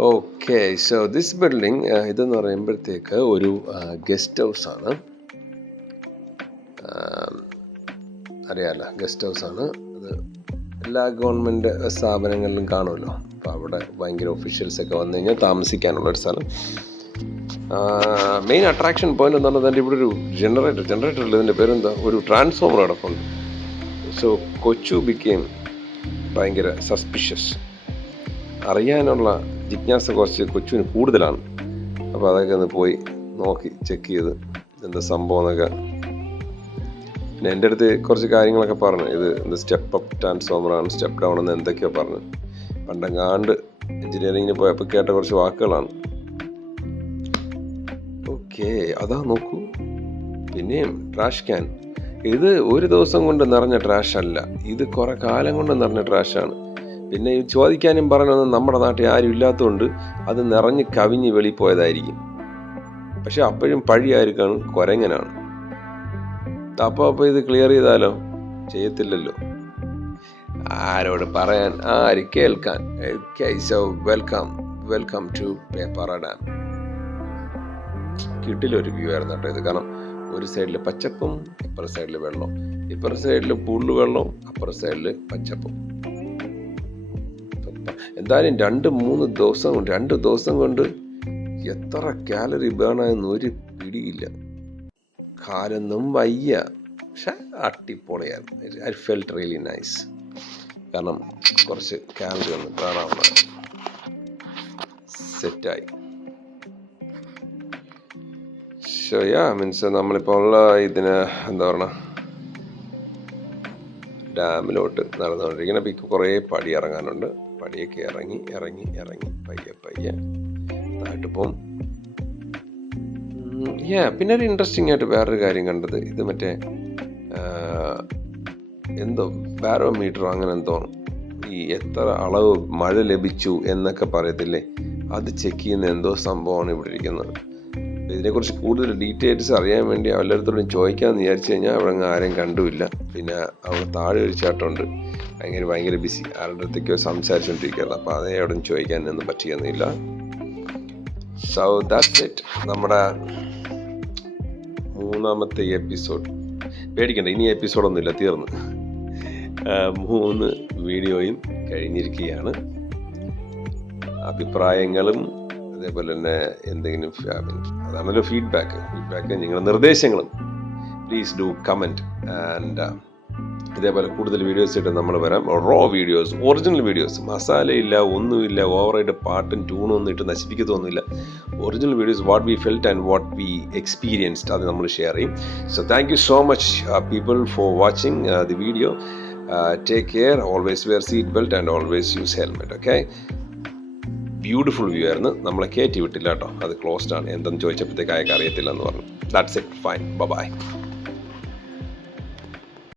ഓക്കെ, സോ ദിസ് ബിൽഡിംഗ് ഇതെന്ന് പറയുമ്പോഴത്തേക്ക് ഒരു ഗസ്റ്റ് ഹൗസാണ്. അറിയാമല്ലോ, ഗസ്റ്റ് ഹൗസാണ്. അത് എല്ലാ ഗവൺമെൻറ് സ്ഥാപനങ്ങളിലും കാണുമല്ലോ. അപ്പോൾ അവിടെ ഭയങ്കര ഒഫീഷ്യൽസൊക്കെ വന്നു കഴിഞ്ഞാൽ താമസിക്കാനുള്ളൊരു സ്ഥലം. മെയിൻ അട്രാക്ഷൻ പോയിന്റ് എന്ന് പറഞ്ഞാൽ ഇവിടെ ഒരു ജനറേറ്റർ ഇല്ല, ഇതിൻ്റെ പേരെന്താ, ഒരു ട്രാൻസ്ഫോമർ കിടപ്പുണ്ട്. സോ കൊച്ചു ബിക്കെയിം ഭയങ്കര സസ്പിഷ്യസ്. അറിയാനുള്ള ജിജ്ഞാസ കുറച്ച് കൊച്ചുവിന് കൂടുതലാണ്. അപ്പോൾ അതൊക്കെ ഒന്ന് പോയി നോക്കി ചെക്ക് ചെയ്ത് എന്താ സംഭവം എന്നൊക്കെ. പിന്നെ എൻ്റെ അടുത്ത് കുറച്ച് കാര്യങ്ങളൊക്കെ പറഞ്ഞു. ഇത് എന്ത് സ്റ്റെപ്പ് അപ്പ് ട്രാൻസ്ഫോമറാണ്, സ്റ്റെപ്പ് ഡൗൺ എന്ന് എന്തൊക്കെയോ പറഞ്ഞു. പണ്ടെങ്ങാണ്ട് എഞ്ചിനീയറിങ്ങിന് പോയപ്പോൾ കേട്ട കുറച്ച് വാക്കുകളാണ്. ഓക്കെ, അതാ നോക്കൂ. പിന്നെയും ട്രാഷ് ക്യാൻ. ഇത് ഒരു ദിവസം കൊണ്ട് നിറഞ്ഞ ട്രാഷ് അല്ല, ഇത് കുറെ കാലം കൊണ്ട് നിറഞ്ഞ ട്രാഷാണ്. പിന്നെ ഈ ചോദിക്കാനും പറയാനൊന്നും നമ്മുടെ നാട്ടിൽ ആരും ഇല്ലാത്തതുകൊണ്ട് അത് നിറഞ്ഞ് കവിഞ്ഞ് വെളിപ്പോയതായിരിക്കും. പക്ഷെ അപ്പോഴും പഴി ആർക്കാണ്, കുരങ്ങനാണ്. അപ്പോൾ ഇത് ക്ലിയർ ചെയ്താലോ? ചെയ്യത്തില്ലല്ലോ. ആരോട് പറയാൻ, ആര് കേൾക്കാൻ? So welcome to Peppara dam. കിട്ടിലൊരു വ്യൂ ആയിരുന്നു കേട്ടോ ഇത്. കാരണം ഒരു സൈഡിൽ പച്ചപ്പും ഇപ്പുറ സൈഡിൽ വെള്ളം, ഇപ്പുറ സൈഡിൽ പൂളിൽ വെള്ളം, അപ്പുറ സൈഡിൽ പച്ചപ്പും. എന്തായാലും 2 ദിവസം കൊണ്ട് എത്ര കാലറി ബേണായെന്ന് ഒരു പിടിയില്ല. കാലൊന്നും വയ്യ, പക്ഷെ അടിപൊളിയായിരുന്നു. I felt really nice. കാരണം കുറച്ച് കാലറി ഒന്ന് ബേണാവുന്ന സെറ്റായി. മീൻസ് നമ്മളിപ്പോൾ ഉള്ള ഇതിന് എന്താ പറയുക, ഡാമിലോട്ട് നടന്നുകൊണ്ടിരിക്കുന്നത്. അപ്പോൾ കുറേ പടി ഇറങ്ങാനുണ്ട്. പടിയൊക്കെ ഇറങ്ങി പയ്യെ താഴോട്ട് പോകും. പിന്നെ ഒരു ഇൻട്രസ്റ്റിംഗ് ആയിട്ട് വേറൊരു കാര്യം കണ്ടത്, ഇത് മറ്റേ എന്തോ ബാരോമീറ്ററോ അങ്ങനെ എന്തോ, ഈ എത്ര അളവ് മഴ ലഭിച്ചു എന്നൊക്കെ പറയത്തില്ലേ, അത് ചെക്ക് ചെയ്യുന്ന എന്തോ സംഭവമാണ് ഇവിടെ ഇരിക്കുന്നത്. ഇതിനെക്കുറിച്ച് കൂടുതൽ ഡീറ്റെയിൽസ് അറിയാൻ വേണ്ടി എല്ലായിടത്തോടും ചോദിക്കാമെന്ന് വിചാരിച്ചു കഴിഞ്ഞാൽ അവിടെ ആരെയും കണ്ടുമില്ല. പിന്നെ അവിടെ താഴെ ഒരു ചേട്ടനുണ്ട്, ഭയങ്കര ബിസി, ആരുടെ അടുത്തേക്കോ സംസാരിച്ചുകൊണ്ടിരിക്കുകയാണ്. അപ്പോൾ അതേ അവിടെ ചോദിക്കാനൊന്നും പറ്റിയൊന്നുമില്ല. സോ ദാറ്റ്സ് ഇറ്റ്, നമ്മുടെ 3ാമത്തെ എപ്പിസോഡ്. പേടിക്കണ്ട, ഇനി എപ്പിസോഡൊന്നുമില്ല, തീർന്നു. 3 വീഡിയോയും കഴിഞ്ഞിരിക്കുകയാണ്. അഭിപ്രായങ്ങളും അതേപോലെ തന്നെ എന്തെങ്കിലും അതാണല്ലോ ഫീഡ്ബാക്ക്, നിങ്ങളുടെ നിർദ്ദേശങ്ങളും പ്ലീസ് ഡു കമൻറ്റ്. ആൻഡ് ഇതേപോലെ കൂടുതൽ വീഡിയോസ് ആയിട്ട് നമ്മൾ വരാം. റോ വീഡിയോസ്, ഒറിജിനൽ വീഡിയോസ്, മസാലയില്ല, ഒന്നുമില്ല, ഓവറായിട്ട് പാട്ടും ട്യൂണും ഒന്നും ഇട്ട് നശിപ്പിക്കത്തൊന്നുമില്ല. Original videos, what we felt and what we experienced, അത് നമ്മൾ ഷെയർ ചെയ്യും. So thank you so much people for watching the video. Take care, always wear seat belt and always use helmet. Okay, beautiful view ആയിരുന്നു. നമ്മളെ കയറ്റി വിട്ടില്ല കേട്ടോ, അത് closed ആണ്. എന്തെന്ന് ചോദിച്ചപ്പോഴത്തേക്ക് അയാൾക്ക് അറിയത്തില്ല എന്ന് പറഞ്ഞു. That's it, fine, by.